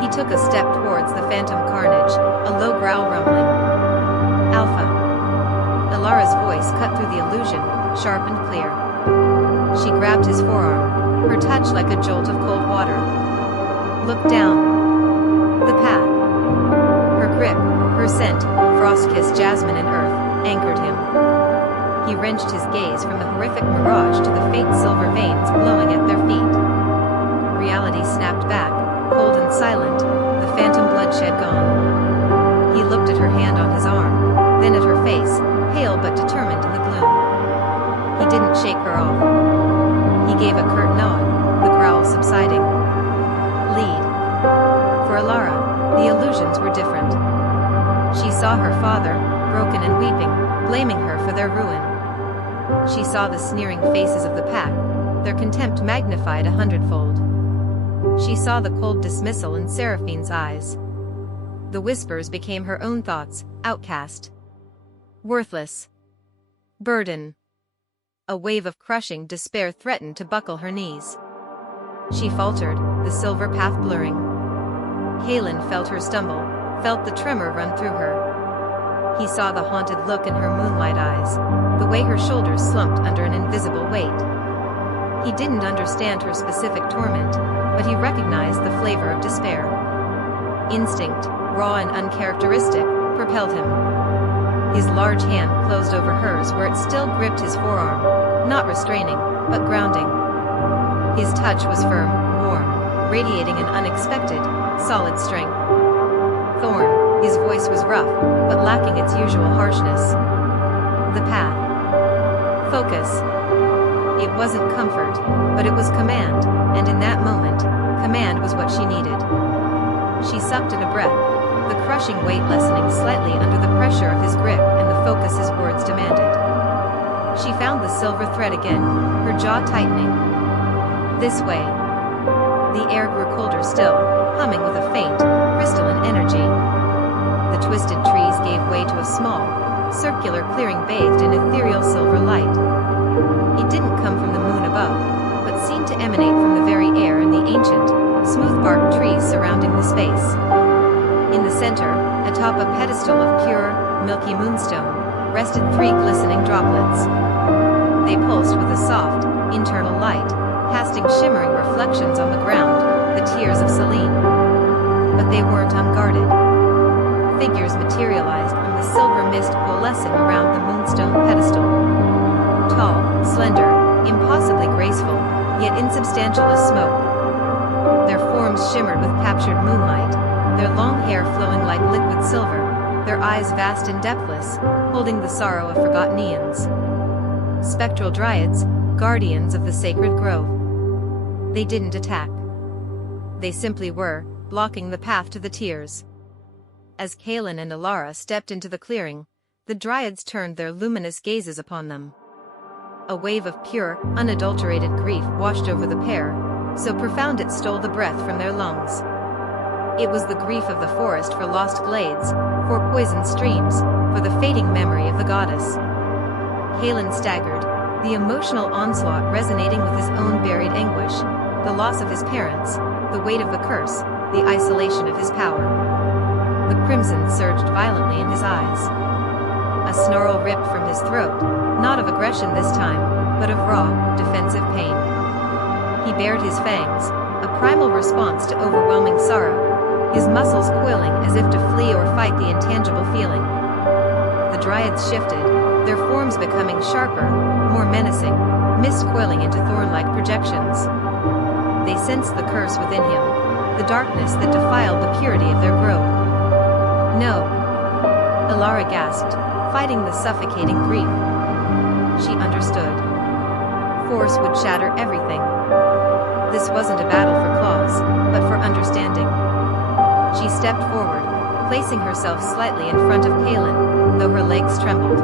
He took a step towards the phantom carnage, a low growl rumbling. "Alpha." Elara's voice cut through the illusion, sharp and clear. She grabbed his forearm, her touch like a jolt of cold water. "Look down. The path." Her grip, her scent, frost-kissed jasmine and earth, anchored him. He wrenched his gaze from the horrific mirage to the faint silver veins glowing at their feet. Reality snapped back, cold and silent, the phantom bloodshed gone. He looked at her hand on his arm, then at her face, pale but determined in the gloom. He didn't shake her off. He gave a curt nod, the growl subsiding. "Lead." For Elara, the illusions were different. She saw her father, broken and weeping, blaming her for their ruin. She saw the sneering faces of the pack, their contempt magnified 100-fold. She saw the cold dismissal in Seraphine's eyes. The whispers became her own thoughts, outcast. Worthless. Burden. A wave of crushing despair threatened to buckle her knees. She faltered, the silver path blurring. Kaelan felt her stumble, felt the tremor run through her. He saw the haunted look in her moonlight eyes, the way her shoulders slumped under an invisible weight. He didn't understand her specific torment, but he recognized the flavor of despair. Instinct, raw and uncharacteristic, propelled him. His large hand closed over hers where it still gripped his forearm, not restraining, but grounding. His touch was firm, warm, radiating an unexpected, solid strength. Thorne, his voice was rough, but lacking its usual harshness. The path. Focus. It wasn't comfort, but it was command, and in that moment, command was what she needed. She sucked in a breath, the crushing weight lessening slightly under the pressure of his grip and the focus his words demanded. She found the silver thread again, her jaw tightening. This way. The air grew colder still, humming with a faint, crystalline energy. The twisted trees gave way to a small, circular clearing bathed in ethereal silver light. It didn't come from the moon above, but seemed to emanate from the very air and the ancient, smooth-barked trees surrounding the space. In the center, atop a pedestal of pure, milky moonstone, rested 3 glistening droplets. They pulsed with a soft, internal light, casting shimmering reflections on the ground, the tears of Selene. But they weren't unguarded. Figures materialized from the silver mist coalescing around the moonstone pedestal. Tall, slender, impossibly graceful, yet insubstantial as smoke. Their forms shimmered with captured moonlight, their long hair flowing like liquid silver, their eyes vast and depthless, holding the sorrow of forgotten eons. Spectral dryads, guardians of the sacred grove. They didn't attack. They simply were, blocking the path to the tears. As Kaelan and Elara stepped into the clearing, the dryads turned their luminous gazes upon them. A wave of pure, unadulterated grief washed over the pair, so profound it stole the breath from their lungs. It was the grief of the forest for lost glades, for poisoned streams, for the fading memory of the goddess. Kaelan staggered, the emotional onslaught resonating with his own buried anguish, the loss of his parents, the weight of the curse, the isolation of his power. The crimson surged violently in his eyes. A snarl ripped from his throat, not of aggression this time, but of raw, defensive pain. He bared his fangs, a primal response to overwhelming sorrow, his muscles coiling as if to flee or fight the intangible feeling. The dryads shifted, their forms becoming sharper, more menacing, mist coiling into thorn-like projections. They sensed the curse within him, the darkness that defiled the purity of their grove. No. Elara gasped, fighting the suffocating grief. She understood. Force would shatter everything. This wasn't a battle for claws, but for understanding. She stepped forward, placing herself slightly in front of Kaelan, though her legs trembled.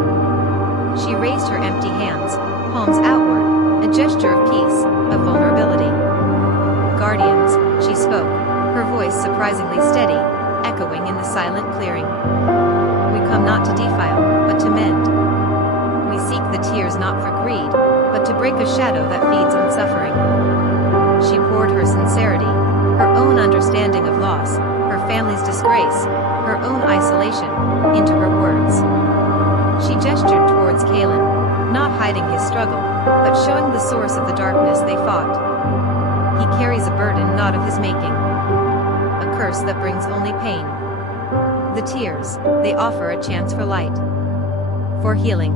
She raised her empty hands, palms outward, a gesture of peace, of vulnerability. Guardians, she spoke, her voice surprisingly steady, echoing in the silent clearing. We come not to defile, but to mend. We seek the tears not for greed, but to break a shadow that feeds on suffering. She poured her sincerity, her own understanding of loss, her family's disgrace, her own isolation, into her words. She gestured towards Kaelan, not hiding his struggle, but showing the source of the darkness they fought. He carries a burden not of his making, a curse that brings only pain. The tears, they offer a chance for light, for healing,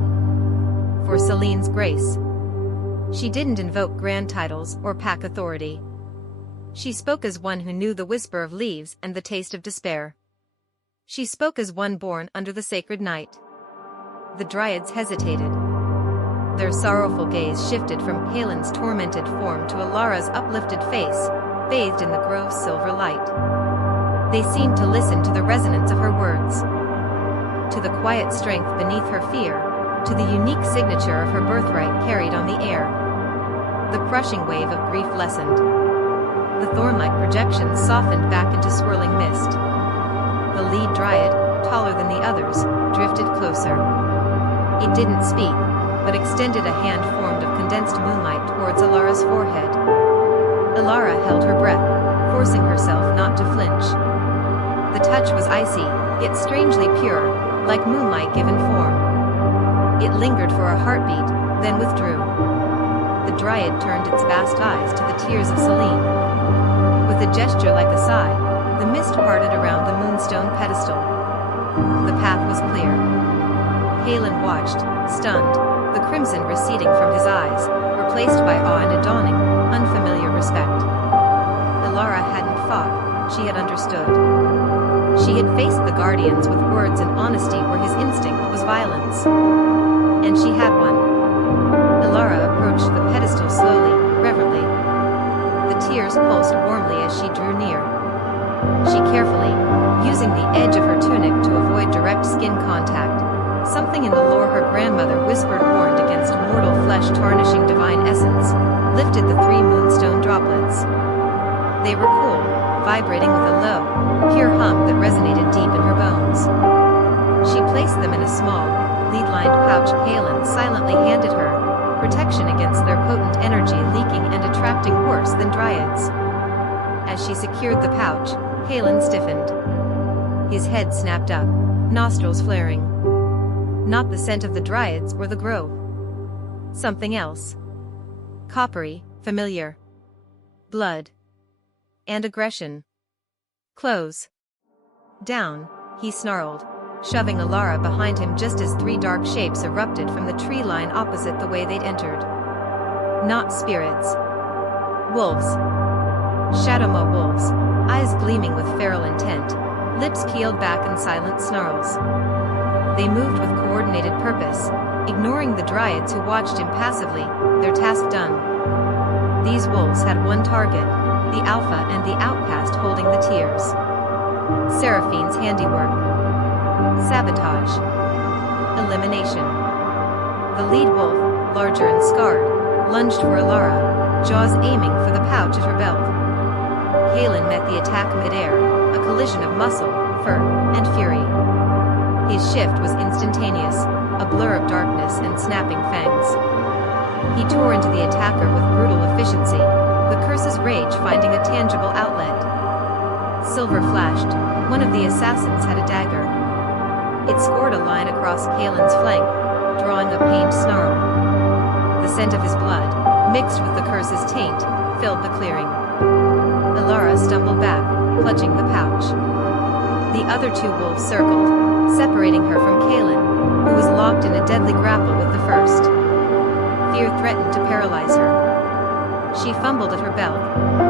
for Selene's grace. She didn't invoke grand titles or pack authority. She spoke as one who knew the whisper of leaves and the taste of despair. She spoke as one born under the sacred night. The dryads hesitated. Their sorrowful gaze shifted from Kaelan's tormented form to Elara's uplifted face, bathed in the grove's silver light. They seemed to listen to the resonance of her words, to the quiet strength beneath her fear, to the unique signature of her birthright carried on the air. The crushing wave of grief lessened. The thorn-like projections softened back into swirling mist. The lead dryad, taller than the others, drifted closer. It didn't speak, but extended a hand formed of condensed moonlight towards Elara's forehead. Elara held her breath, forcing herself not to flinch. The touch was icy, yet strangely pure, like moonlight given form. It lingered for a heartbeat, then withdrew. The dryad turned its vast eyes to the tears of Selene. With a gesture like a sigh, the mist parted around the moonstone pedestal. The path was clear. Kaelan watched, stunned, the crimson receding from his eyes, replaced by awe and a dawning, unfamiliar respect. Elara hadn't fought, she had understood. She had faced the guardians with words and honesty where his instinct was violence. And she had won. Elara approached the pedestal slowly, reverently. The tears pulsed warmly as she drew near. She carefully, using the edge of her tunic to avoid direct skin contact, something in the lore her grandmother whispered warned against mortal flesh tarnishing divine essence, lifted the 3 moonstone droplets. They were cool, vibrating with a low, pure hum that resonated deep in her bones. She placed them in a small, lead-lined pouch Kaelan silently handed her, protection against their potent energy leaking and attracting worse than dryads. As she secured the pouch, Kaelan stiffened. His head snapped up, nostrils flaring. Not the scent of the dryads or the grove. Something else. Coppery, familiar. Blood. And aggression. Close. Down, he snarled, shoving Elara behind him just as 3 dark shapes erupted from the tree line opposite the way they'd entered. Not spirits. Wolves. Shadowmaw wolves, eyes gleaming with feral intent, lips peeled back in silent snarls. They moved with coordinated purpose, ignoring the dryads who watched impassively, their task done. These wolves had one target, the alpha and the outcast holding the tears. Seraphine's handiwork. Sabotage. Elimination. The lead wolf, larger and scarred, lunged for Elara, jaws aiming for the pouch at her belt. Kaelan met the attack mid-air, a collision of muscle, fur, and fury. His shift was instantaneous, a blur of darkness and snapping fangs. He tore into the attacker with brutal efficiency, the curse's rage finding a tangible outlet. Silver flashed, one of the assassins had a dagger. It scored a line across Kaelan's flank, drawing a pained snarl. The scent of his blood, mixed with the curse's taint, filled the clearing. Elara stumbled back, clutching the pouch. The other 2 wolves circled, separating her from Kaelan, who was locked in a deadly grapple with the first. Fear threatened to paralyze her. She fumbled at her belt,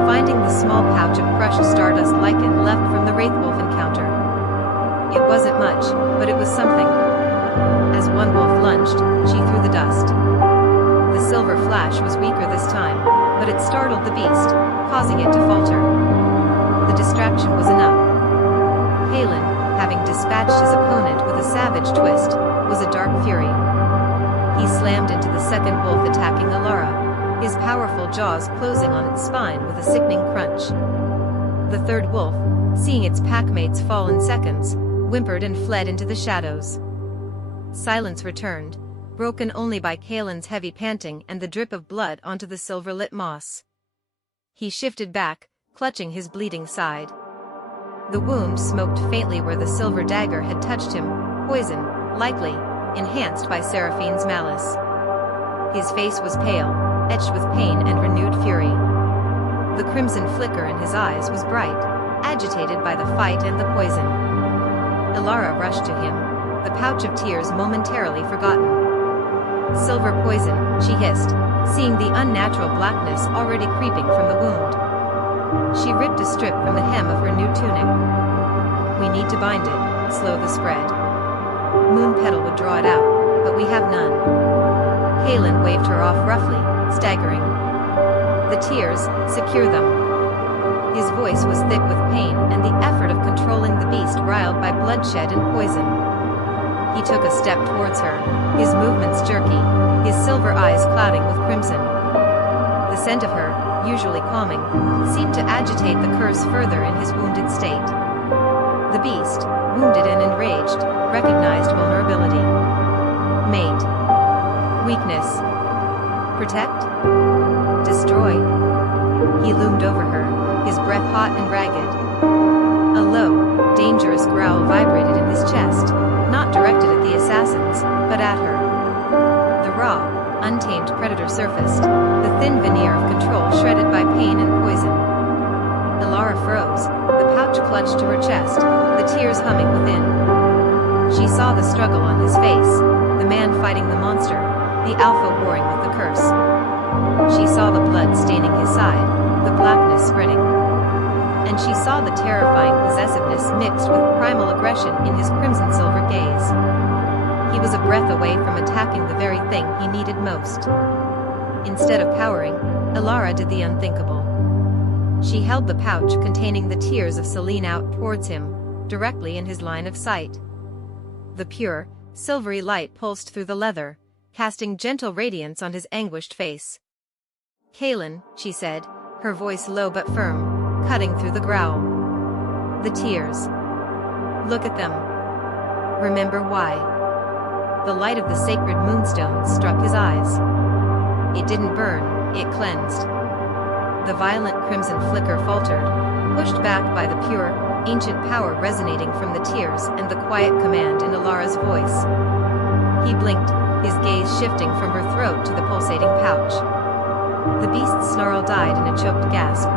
finding the small pouch of crushed stardust lichen left from the Wraithwolf encounter. It wasn't much, but it was something. As one wolf lunged, she threw the dust. The silver flash was weaker this time, but it startled the beast, causing it to falter. The distraction was enough. Kaelan, having dispatched his opponent with a savage twist, was a dark fury. He slammed into the second wolf attacking Elara, his powerful jaws closing on its spine with a sickening crunch. The third wolf, seeing its packmates fall in seconds, whimpered and fled into the shadows. Silence returned, broken only by Kaelan's heavy panting and the drip of blood onto the silver-lit moss. He shifted back, clutching his bleeding side. The wound smoked faintly where the silver dagger had touched him, poison, likely, enhanced by Seraphine's malice. His face was pale, etched with pain and renewed fury. The crimson flicker in his eyes was bright, agitated by the fight and the poison. Elara rushed to him, the pouch of tears momentarily forgotten. Silver poison, she hissed, seeing the unnatural blackness already creeping from the wound. She ripped a strip from the hem of her new tunic. We need to bind it, slow the spread. Moon Petal would draw it out, but we have none. Kaelan waved her off roughly, staggering. The tears, secure them. His voice was thick with pain and the effort of controlling the beast riled by bloodshed and poison. He took a step towards her, his movements jerky, his silver eyes clouding with crimson. The scent of her, usually calming, seemed to agitate the curse further in his wounded state. The beast, wounded and enraged, recognized vulnerability. Mate. Weakness. Protect? Destroy. He loomed over her, his breath hot and ragged. A low, dangerous growl vibrated in his chest, not directed at the assassins, but at her. The raw, untamed predator surfaced, the thin veneer of control shredded by pain and poison. Elara froze, the pouch clutched to her chest, the tears humming within. She saw the struggle on his face, the man fighting the monster, the alpha warring with the curse. She saw the blood staining his side, the blackness spreading. And she saw the terrifying possessiveness mixed with primal aggression in his crimson-silver gaze. He was a breath away from attacking the very thing he needed most. Instead of cowering, Elara did the unthinkable. She held the pouch containing the tears of Selene out towards him, directly in his line of sight. The pure, silvery light pulsed through the leather, casting gentle radiance on his anguished face. "Kaelan," she said, her voice low but firm, cutting through the growl. "The tears. Look at them. Remember why." The light of the sacred moonstones struck his eyes. It didn't burn, it cleansed. The violent crimson flicker faltered, pushed back by the pure, ancient power resonating from the tears and the quiet command in Elara's voice. He blinked, his gaze shifting from her throat to the pulsating pouch. The beast's snarl died in a choked gasp.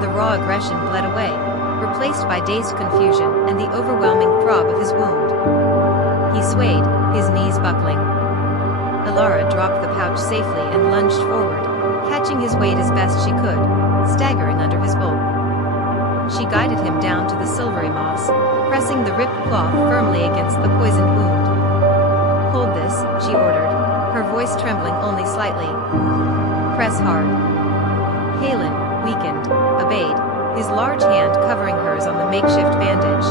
The raw aggression bled away, replaced by dazed confusion and the overwhelming throb of his wound. He swayed, his knees buckling. Elara dropped the pouch safely and lunged forward, catching his weight as best she could, staggering under his bulk. She guided him down to the silvery moss, pressing the ripped cloth firmly against the poisoned wound. "Hold this," she ordered, her voice trembling only slightly. "Press hard." Kaelan, weakened, obeyed, his large hand covering hers on the makeshift bandage.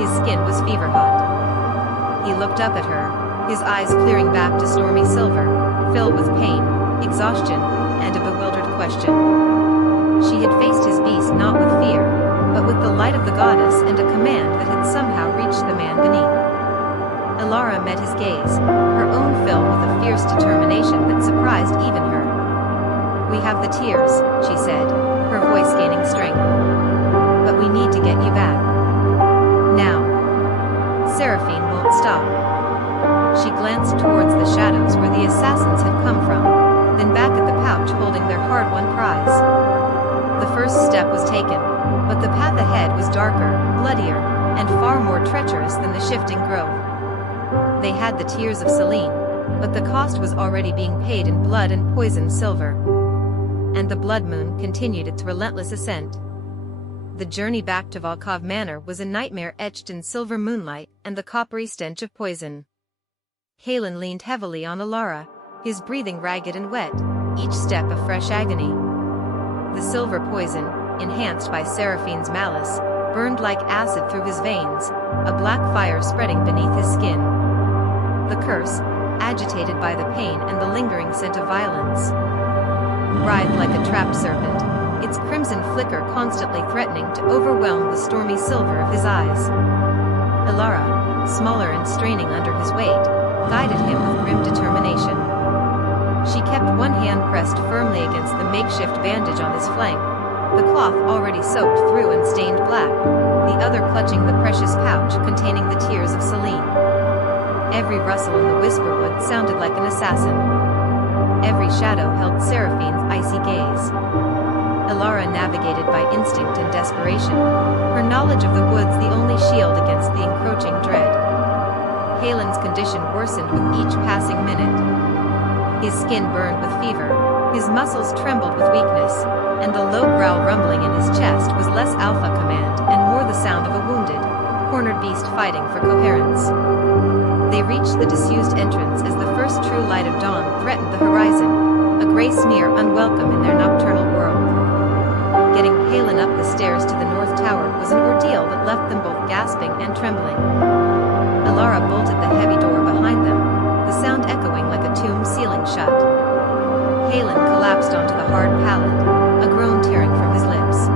His skin was fever-hot. He looked up at her, his eyes clearing back to stormy silver, filled with pain, exhaustion, and a bewildered question. She had faced his beast not with fear, but with the light of the goddess and a command that had somehow reached the man beneath. Elara met his gaze, her own filled with a fierce determination that surprised even her. "We have the tears," she said, her voice gaining strength. "But we need to get you back. Now. Seraphine won't stop." She glanced towards the shadows where the assassins had come from, then back at the pouch holding their hard-won prize. The first step was taken, but the path ahead was darker, bloodier, and far more treacherous than the shifting grove. They had the tears of Selene, but the cost was already being paid in blood and poisoned silver. And the blood moon continued its relentless ascent. The journey back to Volkov Manor was a nightmare etched in silver moonlight and the coppery stench of poison. Kaelan leaned heavily on Elara, his breathing ragged and wet, each step a fresh agony. The silver poison, enhanced by Seraphine's malice, burned like acid through his veins, a black fire spreading beneath his skin. The curse, agitated by the pain and the lingering scent of violence, writhed like a trapped serpent, its crimson flicker constantly threatening to overwhelm the stormy silver of his eyes. Elara, smaller and straining under his weight, guided him with grim determination. She kept one hand pressed firmly against the makeshift bandage on his flank, the cloth already soaked through and stained black, the other clutching the precious pouch containing the tears of Selene. Every rustle in the Whisperwood sounded like an assassin. Every shadow held Seraphine's icy gaze. Elara navigated by instinct and desperation, her knowledge of the woods the only shield against the encroaching dread. Kaelan's condition worsened with each passing minute. His skin burned with fever, his muscles trembled with weakness, and the low growl rumbling in his chest was less alpha command and more the sound of a wounded, cornered beast fighting for coherence. They reached the disused entrance as the first true light of dawn threatened the horizon, a gray smear unwelcome in their nocturnal world. Getting Kaelan up the stairs to the north tower was an ordeal that left them both gasping and trembling. Elara bolted the heavy door behind them, the sound echoing like a tomb sealing shut. Kaelan collapsed onto the hard pallet, a groan tearing from his lips.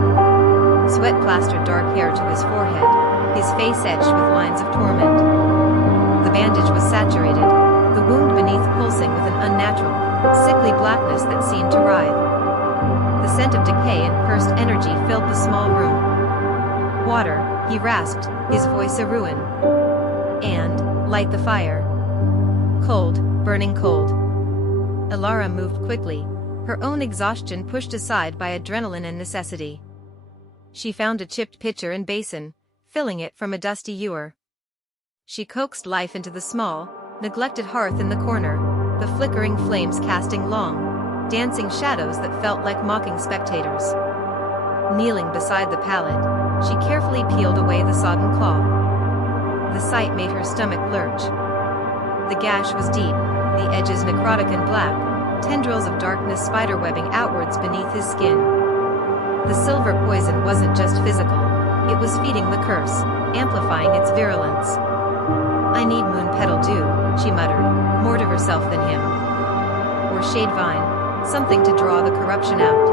Sweat plastered dark hair to his forehead, his face etched with lines of torment. The bandage was saturated, the wound beneath pulsing with an unnatural, sickly blackness that seemed to writhe. The scent of decay and cursed energy filled the small room. "Water," he rasped, his voice a ruin. "And, light the fire." Cold, burning cold. Elara moved quickly, her own exhaustion pushed aside by adrenaline and necessity. She found a chipped pitcher and basin, filling it from a dusty ewer. She coaxed life into the small, neglected hearth in the corner, the flickering flames casting long, dancing shadows that felt like mocking spectators. Kneeling beside the pallet, she carefully peeled away the sodden cloth. The sight made her stomach lurch. The gash was deep, the edges necrotic and black, tendrils of darkness spiderwebbing outwards beneath his skin. The silver poison wasn't just physical, it was feeding the curse, amplifying its virulence. "I need moon petal dew," she muttered, more to herself than him. "Or shade vine, something to draw the corruption out."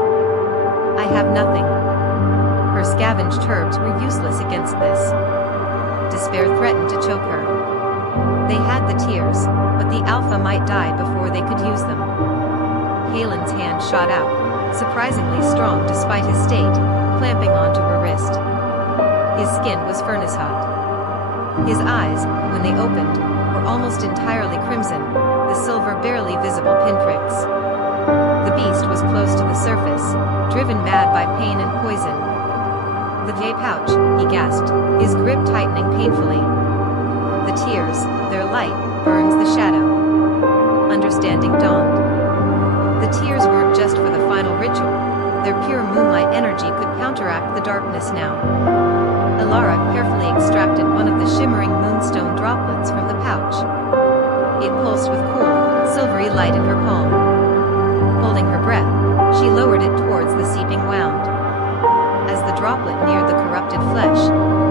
"I have nothing." Her scavenged herbs were useless against this. Despair threatened to choke her. They had the tears, but the alpha might die before they could use them. Kaelan's hand shot out, surprisingly strong despite his state, clamping onto her wrist. His skin was furnace hot. His eyes, when they opened, were almost entirely crimson, the silver barely visible pinpricks. The beast was close to the surface, driven mad by pain and poison. "The J pouch," he gasped, his grip tightening painfully. "The tears, their light, burns the shadow." Understanding dawned. The tears weren't just for the final ritual, their pure moonlight energy could counteract the darkness now. Elara carefully extracted one of the shimmering moonstone droplets from the pouch. It pulsed with cool, silvery light in her palm. Holding her breath, she lowered it towards the seeping wound. As the droplet neared the corrupted flesh,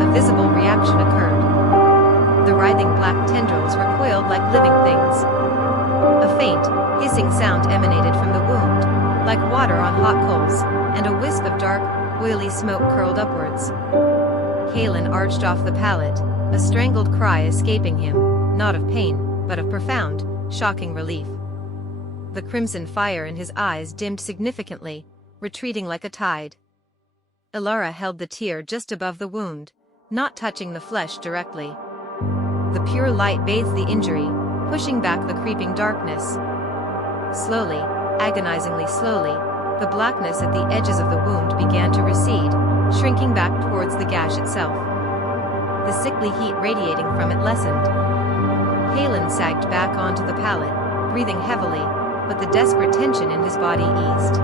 a visible reaction occurred. The writhing black tendrils recoiled like living things. A faint, hissing sound emanated from the wound, like water on hot coals, and a wisp of dark, oily smoke curled upwards. Kaelan arched off the pallet, a strangled cry escaping him, not of pain, but of profound, shocking relief. The crimson fire in his eyes dimmed significantly, retreating like a tide. Elara held the tear just above the wound, not touching the flesh directly. The pure light bathed the injury, pushing back the creeping darkness. Slowly, agonizingly slowly, the blackness at the edges of the wound began to recede, shrinking back towards the gash itself. The sickly heat radiating from it lessened. Kaelan sagged back onto the pallet, breathing heavily, but the desperate tension in his body eased.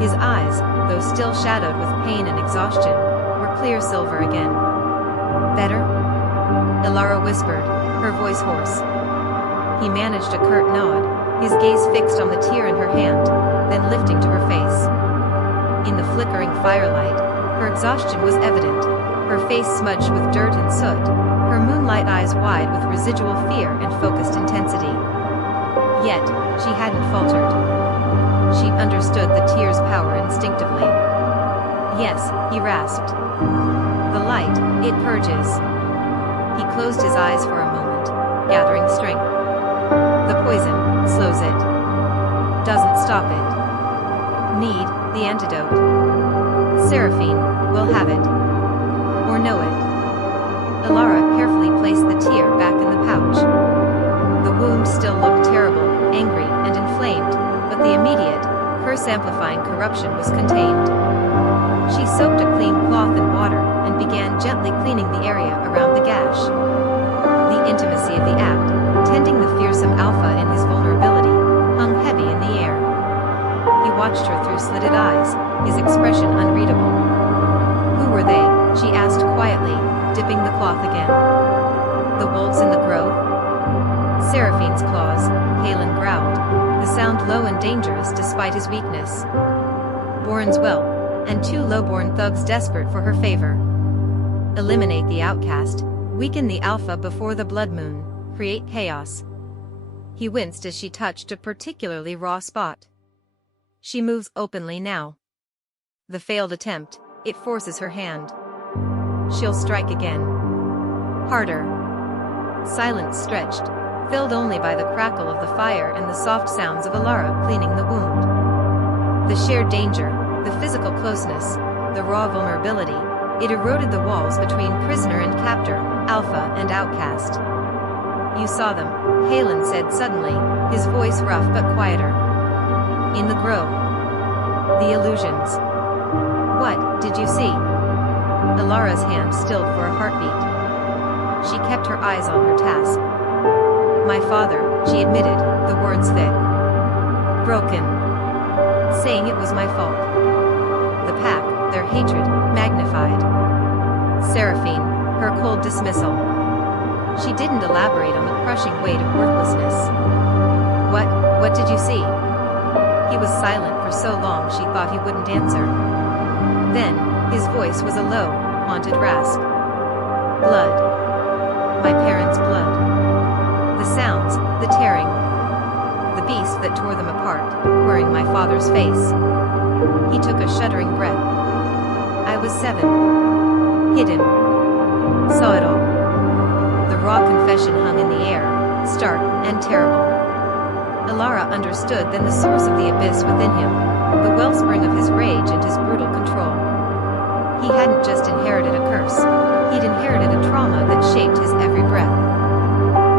His eyes, though still shadowed with pain and exhaustion, were clear silver again. "Better?" Elara whispered, her voice hoarse. He managed a curt nod, his gaze fixed on the tear in her hand, then lifting to her face. In the flickering firelight, her exhaustion was evident, her face smudged with dirt and soot, her moonlight eyes wide with residual fear and focused intensity. Yet, she hadn't faltered. She understood the tear's power instinctively. "Yes," he rasped. "The light, it purges." He closed his eyes for a moment, gathering strength. "The poison slows it. Doesn't stop it. Need the antidote. Seraphine will have it. Or know it." Elara carefully placed the tear back in the pouch. The wound still looked terrible, angry, and inflamed, but the immediate, curse-amplifying corruption was contained. She soaked a clean cloth in water and began gently cleaning the area around the gash. The intimacy of the act, tending the fearsome alpha in his vulnerability, hung heavy in the air. He watched her through slitted eyes, his expression unreadable. "Who were they?" she asked quietly, dipping the cloth again. "The wolves in the grove?" "Seraphine's claws," Kaelan growled, the sound low and dangerous despite his weakness. "Born's whelp, and two low-born thugs desperate for her favor. Eliminate the outcast, weaken the alpha before the blood moon, create chaos." He winced as she touched a particularly raw spot. She moves openly now. The failed attempt, it forces her hand. She'll strike again. Harder. Silence stretched, filled only by the crackle of the fire and the soft sounds of Elara cleaning the wound. The shared danger, the physical closeness, the raw vulnerability, it eroded the walls between prisoner and captor, alpha and outcast. You saw them, Kaelan said suddenly, his voice rough but quieter. In the grove. The illusions. What did you see? Elara's hand stilled for a heartbeat. She kept her eyes on her task. My father, she admitted, the words thick. Broken. Saying it was my fault. The pack, their hatred, magnified. Seraphine, her cold dismissal. She didn't elaborate on the crushing weight of worthlessness. What did you see? He was silent for so long she thought he wouldn't answer. Then, his voice was a low, haunted rasp. Blood. My parents' blood. The sounds, the tearing. The beast that tore them apart, wearing my father's face. He took a shuddering breath. I was 7. Hid him. Saw it all. The raw confession hung in the air, stark and terrible. Elara understood then the source of the abyss within him, the wellspring of his rage and his brutal control. He hadn't just inherited a curse, he'd inherited a trauma that shaped his every breath.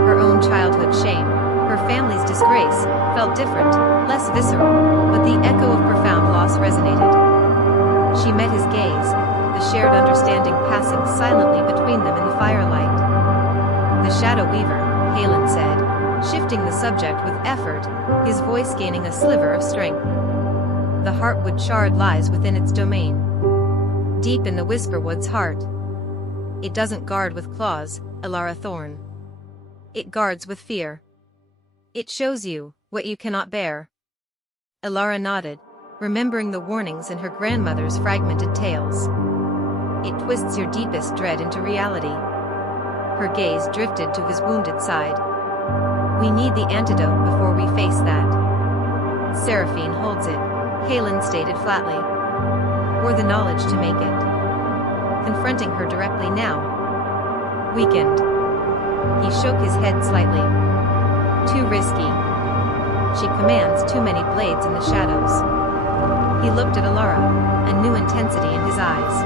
Her own childhood shame, her family's disgrace, felt different, less visceral, but the echo of profound loss resonated. She met his gaze, the shared understanding passing silently between them in the firelight. The Shadow Weaver, Kaelan said, shifting the subject with effort, his voice gaining a sliver of strength. The heartwood shard lies within its domain. Deep in the Whisperwood's heart. It doesn't guard with claws, Elara Thorne. It guards with fear. It shows you what you cannot bear. Elara nodded, remembering the warnings in her grandmother's fragmented tales. It twists your deepest dread into reality. Her gaze drifted to his wounded side. We need the antidote before we face that. Seraphine holds it, Kaelan stated flatly. Or the knowledge to make it. Confronting her directly now. Weakened. He shook his head slightly. Too risky. She commands too many blades in the shadows. He looked at Elara, a new intensity in his eyes.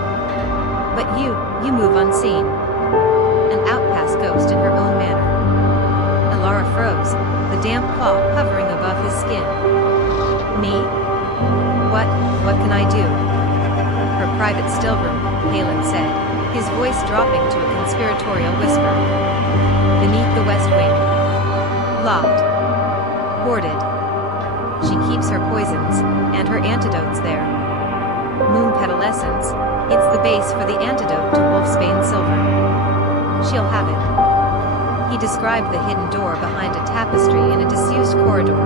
But you move unseen. An outcast ghost in her own manner. Elara froze, the damp claw hovering above his skin. Me? What can I do? Her private stillroom, Kaelan said, his voice dropping to a conspiratorial whisper. Beneath the west wing. Locked. Warded. She keeps her poisons, and her antidotes there. Moon petalescence, it's the base for the antidote to wolfsbane silver. She'll have it. He described the hidden door behind a tapestry in a disused corridor.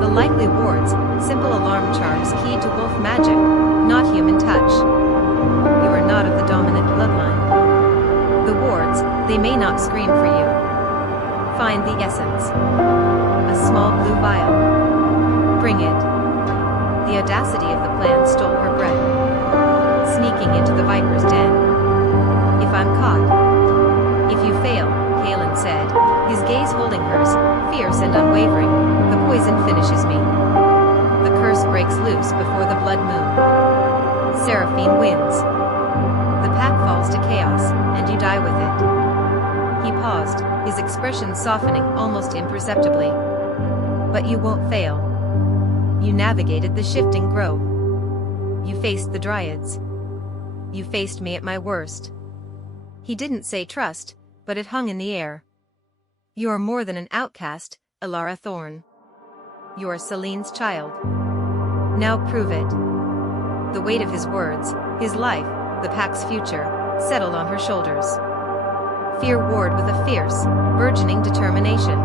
The likely wards, simple alarm charms keyed to wolf magic, not human touch. You are not of the dominant bloodline. The wards, they may not scream for you. Find the essence. A small blue vial. Bring it. The audacity of the plan stole her breath. Sneaking into the viper's den. If I'm caught. If you fail, Kaelan said, his gaze holding hers, fierce and unwavering, the poison finishes me. The curse breaks loose before the blood moon. Seraphine wins. The pack falls to chaos, and you die with it. He paused, his expression softening almost imperceptibly. But you won't fail. You navigated the shifting grove. You faced the dryads. You faced me at my worst. He didn't say trust, but it hung in the air. You're more than an outcast, Elara Thorne. You're Celine's child. Now prove it. The weight of his words, his life, the pack's future, settled on her shoulders. Fear warred with a fierce, burgeoning determination.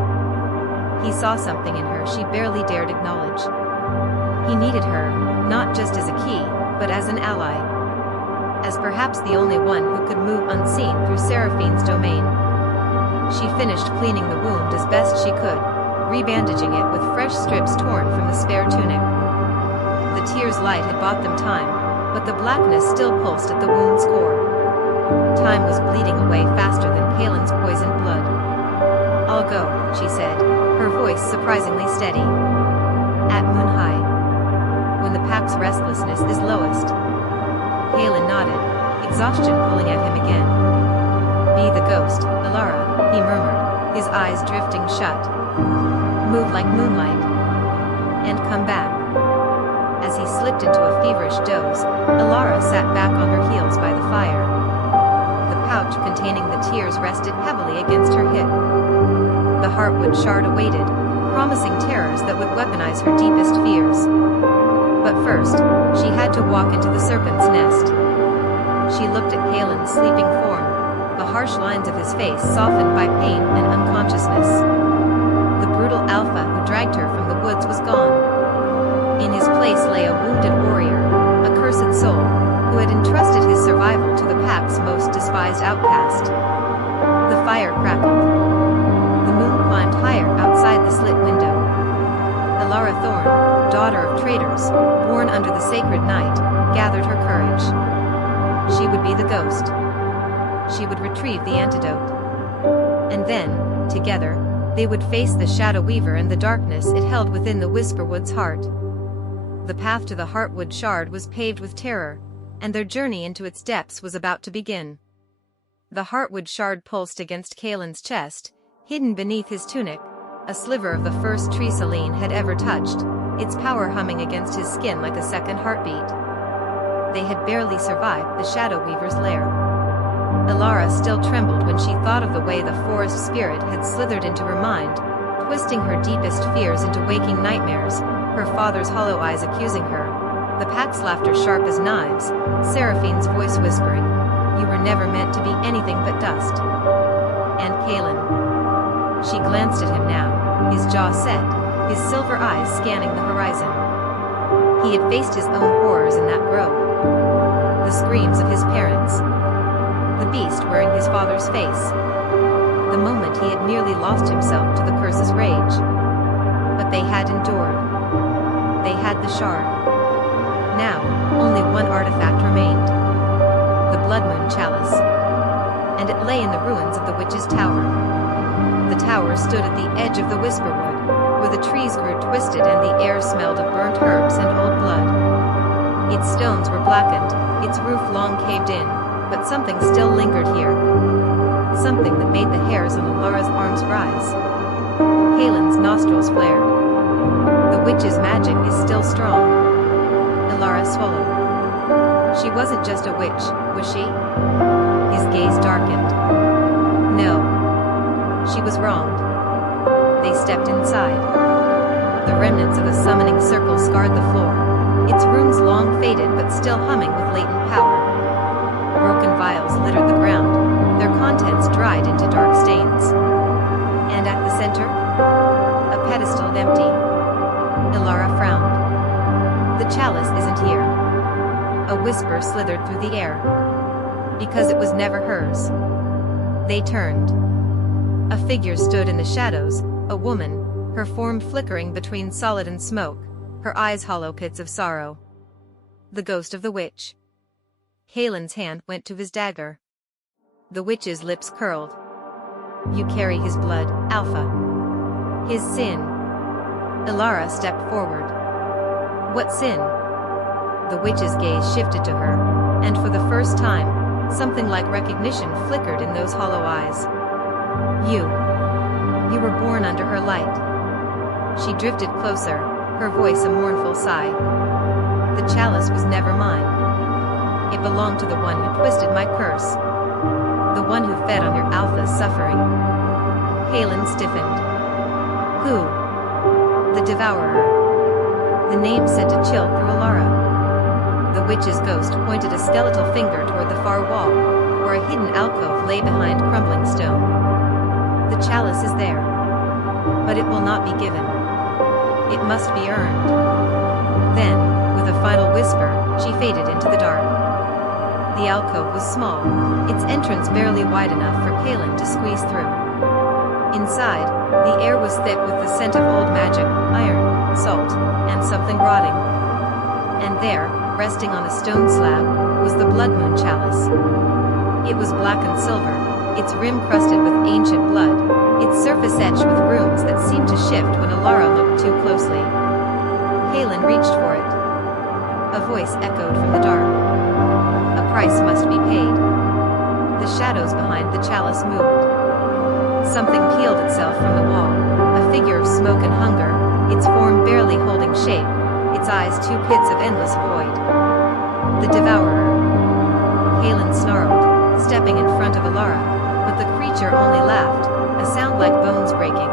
He saw something in her she barely dared acknowledge. He needed her, not just as a key, but as an ally. As perhaps the only one who could move unseen through Seraphine's domain. She finished cleaning the wound as best she could, rebandaging it with fresh strips torn from the spare tunic. The tear's light had bought them time, but the blackness still pulsed at the wound's core. Time was bleeding away faster than Kaelan's poisoned blood. I'll go, she said, her voice surprisingly steady. At moon high. when the pack's restlessness is lowest. Kaelan nodded, exhaustion pulling at him again. Be the ghost, Elara, he murmured, his eyes drifting shut. Move like moonlight. And come back. As he slipped into a feverish doze, Elara sat back on her heels by the fire. The pouch containing the tears rested heavily against her hip. The heartwood shard awaited, promising terrors that would weaponize her deepest fears. But first, she had to walk into the serpent's nest. She looked at Kaelan's sleeping form, the harsh lines of his face softened by pain and unconsciousness. The brutal alpha who dragged her from the woods was gone. In his place lay a wounded warrior, a cursed soul, who had entrusted his survival to the pack's most despised outcast. The fire crackled. The moon climbed higher outside the slit window. Elara Thorne, daughter of traders, born under the sacred night, gathered her courage. She would be the ghost. She would retrieve the antidote. And then, together, they would face the Shadow Weaver and the darkness it held within the Whisperwood's heart. The path to the Heartwood Shard was paved with terror, and their journey into its depths was about to begin. The Heartwood Shard pulsed against Kaelan's chest, hidden beneath his tunic, a sliver of the first tree Selene had ever touched, its power humming against his skin like a second heartbeat. They had barely survived the Shadow Weaver's lair. Elara still trembled when she thought of the way the forest spirit had slithered into her mind, twisting her deepest fears into waking nightmares, her father's hollow eyes accusing her, the pack's laughter sharp as knives, Seraphine's voice whispering, "You were never meant to be anything but dust." And Kaelan. She glanced at him now, his jaw set, his silver eyes scanning the horizon. He had faced his own horrors in that grove. The screams of his parents. The beast wearing his father's face. The moment he had nearly lost himself to the curse's rage. But they had endured. They had the shard. Now, only one artifact remained. The Blood Moon Chalice. And it lay in the ruins of the Witch's Tower. The tower stood at the edge of the Whisperwood, where the trees grew twisted and the air smelled of burnt herbs and old blood. Its stones were blackened, its roof long caved in, but something still lingered here. Something that made the hairs on Elara's arms rise. Kaelan's nostrils flared. The witch's magic is still strong. Elara swallowed. She wasn't just a witch, was she? His gaze darkened. No. She was wronged. They stepped inside. The remnants of a summoning circle scarred the floor, its runes long faded but still humming with latent power. Broken vials littered the ground, their contents dried into dark stains. And at the center, a pedestal empty. Elara frowned. The chalice isn't here. A whisper slithered through the air. Because it was never hers. They turned. A figure stood in the shadows, a woman, her form flickering between solid and smoke, her eyes hollow pits of sorrow. The ghost of the witch. Kaelan's hand went to his dagger. The witch's lips curled. You carry his blood, Alpha. His sin. Elara stepped forward. What sin? The witch's gaze shifted to her, and for the first time, something like recognition flickered in those hollow eyes. You were born under her light. She drifted closer, her voice a mournful sigh. The chalice was never mine. It belonged to the one who twisted my curse. The one who fed on your Alpha's suffering. Kaelan stiffened. Who? The Devourer. The name sent a chill through Elara. The witch's ghost pointed a skeletal finger toward the far wall, where a hidden alcove lay behind crumbling stone. The chalice is there. But it will not be given. It must be earned. Then, with a final whisper, she faded into the dark. The alcove was small, its entrance barely wide enough for Kaelan to squeeze through. Inside, the air was thick with the scent of old magic, iron, salt, and something rotting. And there, resting on a stone slab, was the Blood Moon Chalice. It was black and silver, its rim crusted with ancient blood, its surface etched with runes that seemed to shift when Elara looked too closely. Kaelan reached for it. A voice echoed from the dark. A price must be paid. The shadows behind the chalice moved. Something peeled itself from the wall, a figure of smoke and hunger, its form barely holding shape, its eyes two pits of endless void. The Devourer. Kaelan snarled, stepping in front of Elara, but the creature only laughed, a sound like bones breaking.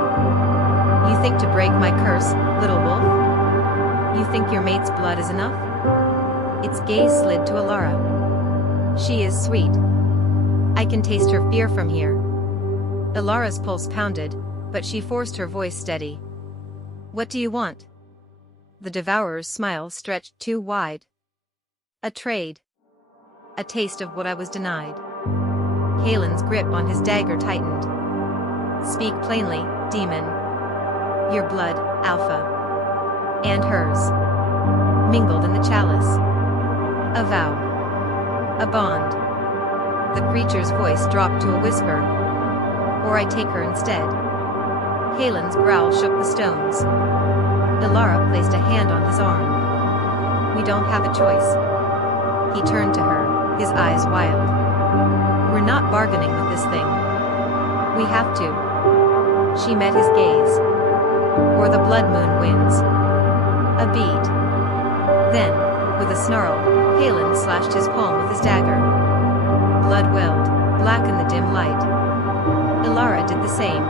You think to break my curse, little wolf? You think your mate's blood is enough? Its gaze slid to Elara. She is sweet. I can taste her fear from here. Elara's pulse pounded, but she forced her voice steady. What do you want? The Devourer's smile stretched too wide. A trade. A taste of what I was denied. Kaelan's grip on his dagger tightened. Speak plainly, demon. Your blood, Alpha. And hers. Mingled in the chalice. A vow. A bond. The creature's voice dropped to a whisper. Or I take her instead. Kaelan's growl shook the stones. Elara placed a hand on his arm. We don't have a choice. He turned to her, his eyes wild. We're not bargaining with this thing. We have to. She met his gaze. Or the blood moon wins. A beat. Then, with a snarl, Kaelan slashed his palm with his dagger. Blood welled, black in the dim light. Elara did the same.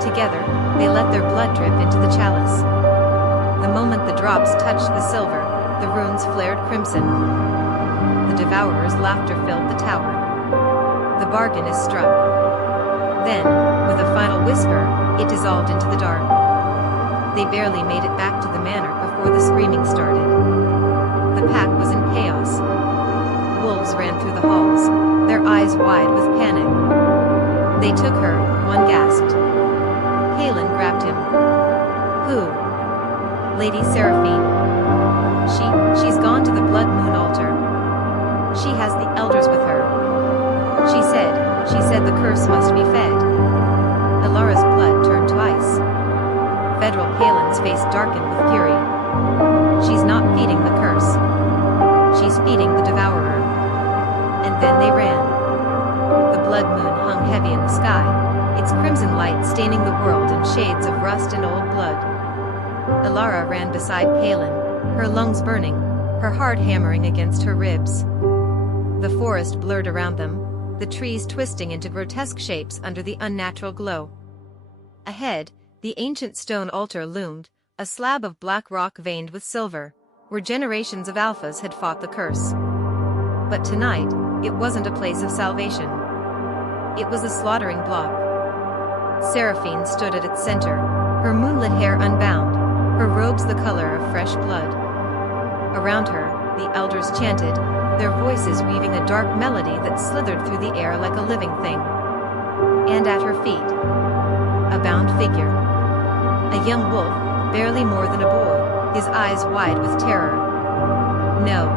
Together, they let their blood drip into the chalice. The moment the drops touched the silver, the runes flared crimson. The Devourer's laughter filled the tower. The bargain is struck. Then, with a final whisper, it dissolved into the dark. They barely made it back to the manor before the screaming started. The pack was in chaos. Wolves ran through the halls, their eyes wide with panic. They took her, one gasped. Kaelan grabbed him. Who? Lady Seraphine. She's gone to the Blood Moon altar. She has the elders with her. She said the curse must be fed. Elara's blood turned to ice. Federal Kaelan's face darkened with fury. She's not feeding the curse. She's feeding the Devourer. And then they ran. The blood moon hung heavy in the sky, its crimson light staining the world in shades of rust and old blood. Elara ran beside Kaelan, her lungs burning, her heart hammering against her ribs. The forest blurred around them, the trees twisting into grotesque shapes under the unnatural glow. Ahead, the ancient stone altar loomed, a slab of black rock veined with silver, where generations of alphas had fought the curse. But tonight, it wasn't a place of salvation. It was a slaughtering block. Seraphine stood at its center, her moonlit hair unbound, her robes the color of fresh blood. Around her, the elders chanted, their voices weaving a dark melody that slithered through the air like a living thing. And at her feet, a bound figure. A young wolf, barely more than a boy, his eyes wide with terror. No.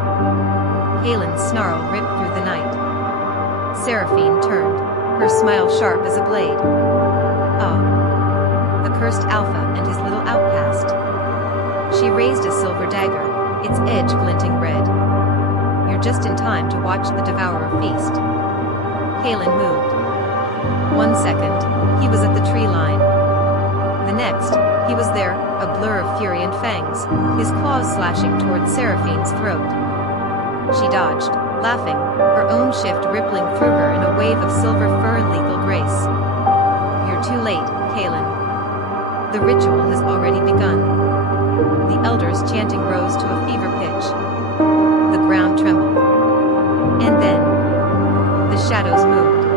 Kaelan's snarl ripped through the night. Seraphine turned, her smile sharp as a blade. Ah. The cursed Alpha and his little outcast. She raised a silver dagger, its edge glinting red. You're just in time to watch the Devourer feast. Kaelan moved. 1 second, he was at the tree line. The next, he was there, a blur of fury and fangs, his claws slashing towards Seraphine's throat. She dodged, laughing, her own shift rippling through her in a wave of silver fur and lethal grace. You're too late, Kaelan. The ritual has already begun. The elders' chanting rose to a fever pitch. The ground trembled. And then, the shadows moved.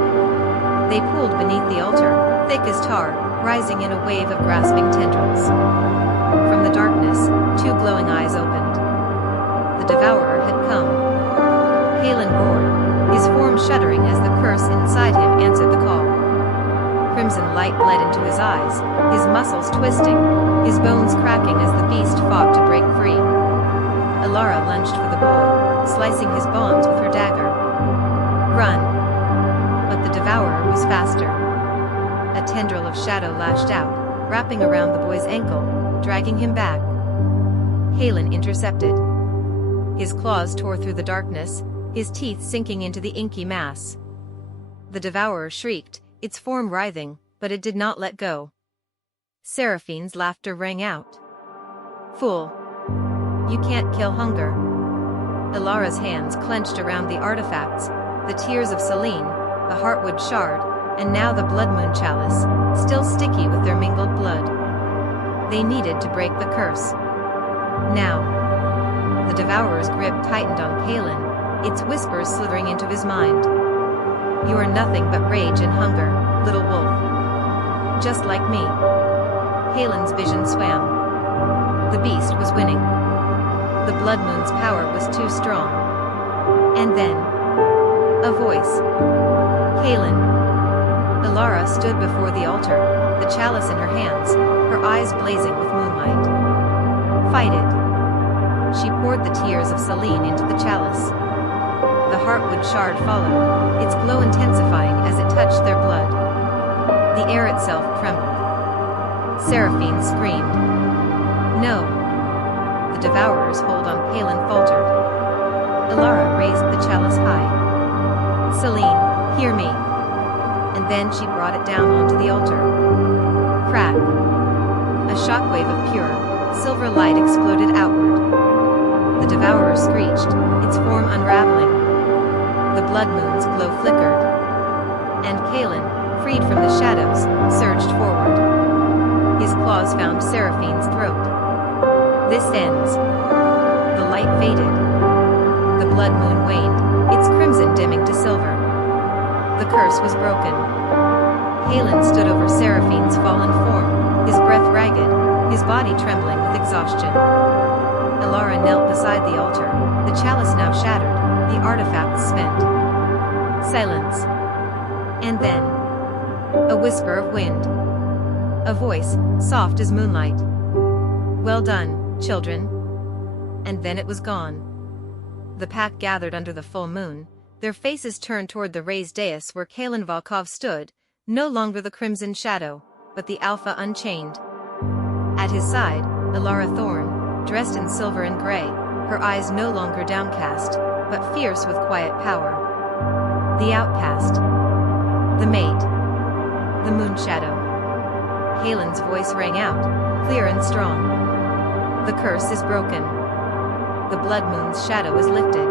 They pooled beneath the altar, thick as tar, rising in a wave of grasping tendrils. From the darkness, 2 glowing eyes opened. The Devourer had come. Kaelan roared, his form shuddering as the curse inside him answered the call. Crimson light bled into his eyes, his muscles twisting, his bones cracking as the beast fought to break free. Elara lunged for the boy, slicing his bonds with her dagger. Run! But the Devourer was faster. A tendril of shadow lashed out, wrapping around the boy's ankle, dragging him back. Kaelan intercepted. His claws tore through the darkness, his teeth sinking into the inky mass. The Devourer shrieked, its form writhing, but it did not let go. Seraphine's laughter rang out. "Fool! You can't kill hunger." Elara's hands clenched around the artifacts, the tears of Selene, the heartwood shard, and now the blood moon chalice, still sticky with their mingled blood. They needed to break the curse. Now. The Devourer's grip tightened on Kaelan, its whispers slithering into his mind. "You are nothing but rage and hunger, little wolf. Just like me." Kaelan's vision swam. The beast was winning. The blood moon's power was too strong. And then, a voice. "Kaelan." Elara stood before the altar, the chalice in her hands, her eyes blazing with moonlight. "Fight it." She poured the tears of Selene into the chalice. The heartwood shard followed, its glow intensifying as it touched their blood. The air itself trembled. Seraphine screamed. "No." The Devourer's hold on Kaelan faltered. Elara raised the chalice high. "Selene, hear me." And then she brought it down onto the altar. Crack. A shockwave of pure, silver light exploded outward. The Devourer screeched, its form unraveling. The blood moon's glow flickered. And Kaelan, freed from the shadows, surged forward. His claws found Seraphine's throat. "This ends." The light faded. The blood moon waned, its crimson dimming to silver. The curse was broken. Kaelan stood over Seraphine's fallen form, his breath ragged, his body trembling with exhaustion. Elara knelt beside the altar, the chalice now shattered, the artifacts spent. Silence. And then, a whisper of wind. A voice, soft as moonlight. "Well done, children." And then it was gone. The pack gathered under the full moon, their faces turned toward the raised dais where Kaelan Volkov stood, no longer the crimson shadow, but the Alpha Unchained. At his side, Elara Thorne, dressed in silver and gray, her eyes no longer downcast, but fierce with quiet power. The outcast. The mate. The moon shadow. Kaelan's voice rang out, clear and strong. "The curse is broken. The blood moon's shadow is lifted.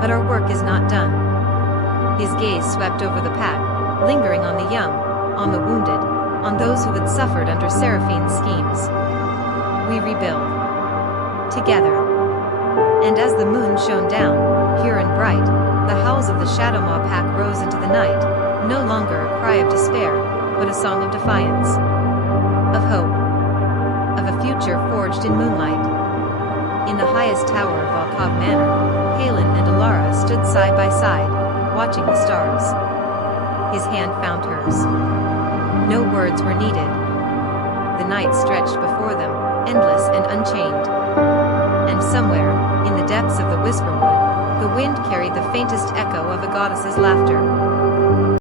But our work is not done." His gaze swept over the pack, lingering on the young, on the wounded, on those who had suffered under Seraphine's schemes. "We rebuild. Together." And as the moon shone down, pure and bright, the howls of the Shadowmaw pack rose into the night, no longer a cry of despair, but a song of defiance. Of hope. Of a future forged in moonlight. In the highest tower of Volkov Manor, Kaelan and Elara stood side by side, watching the stars. His hand found hers. No words were needed. The night stretched before them, endless and unchained. And somewhere, in the depths of the Whisperwood, the wind carried the faintest echo of a goddess's laughter.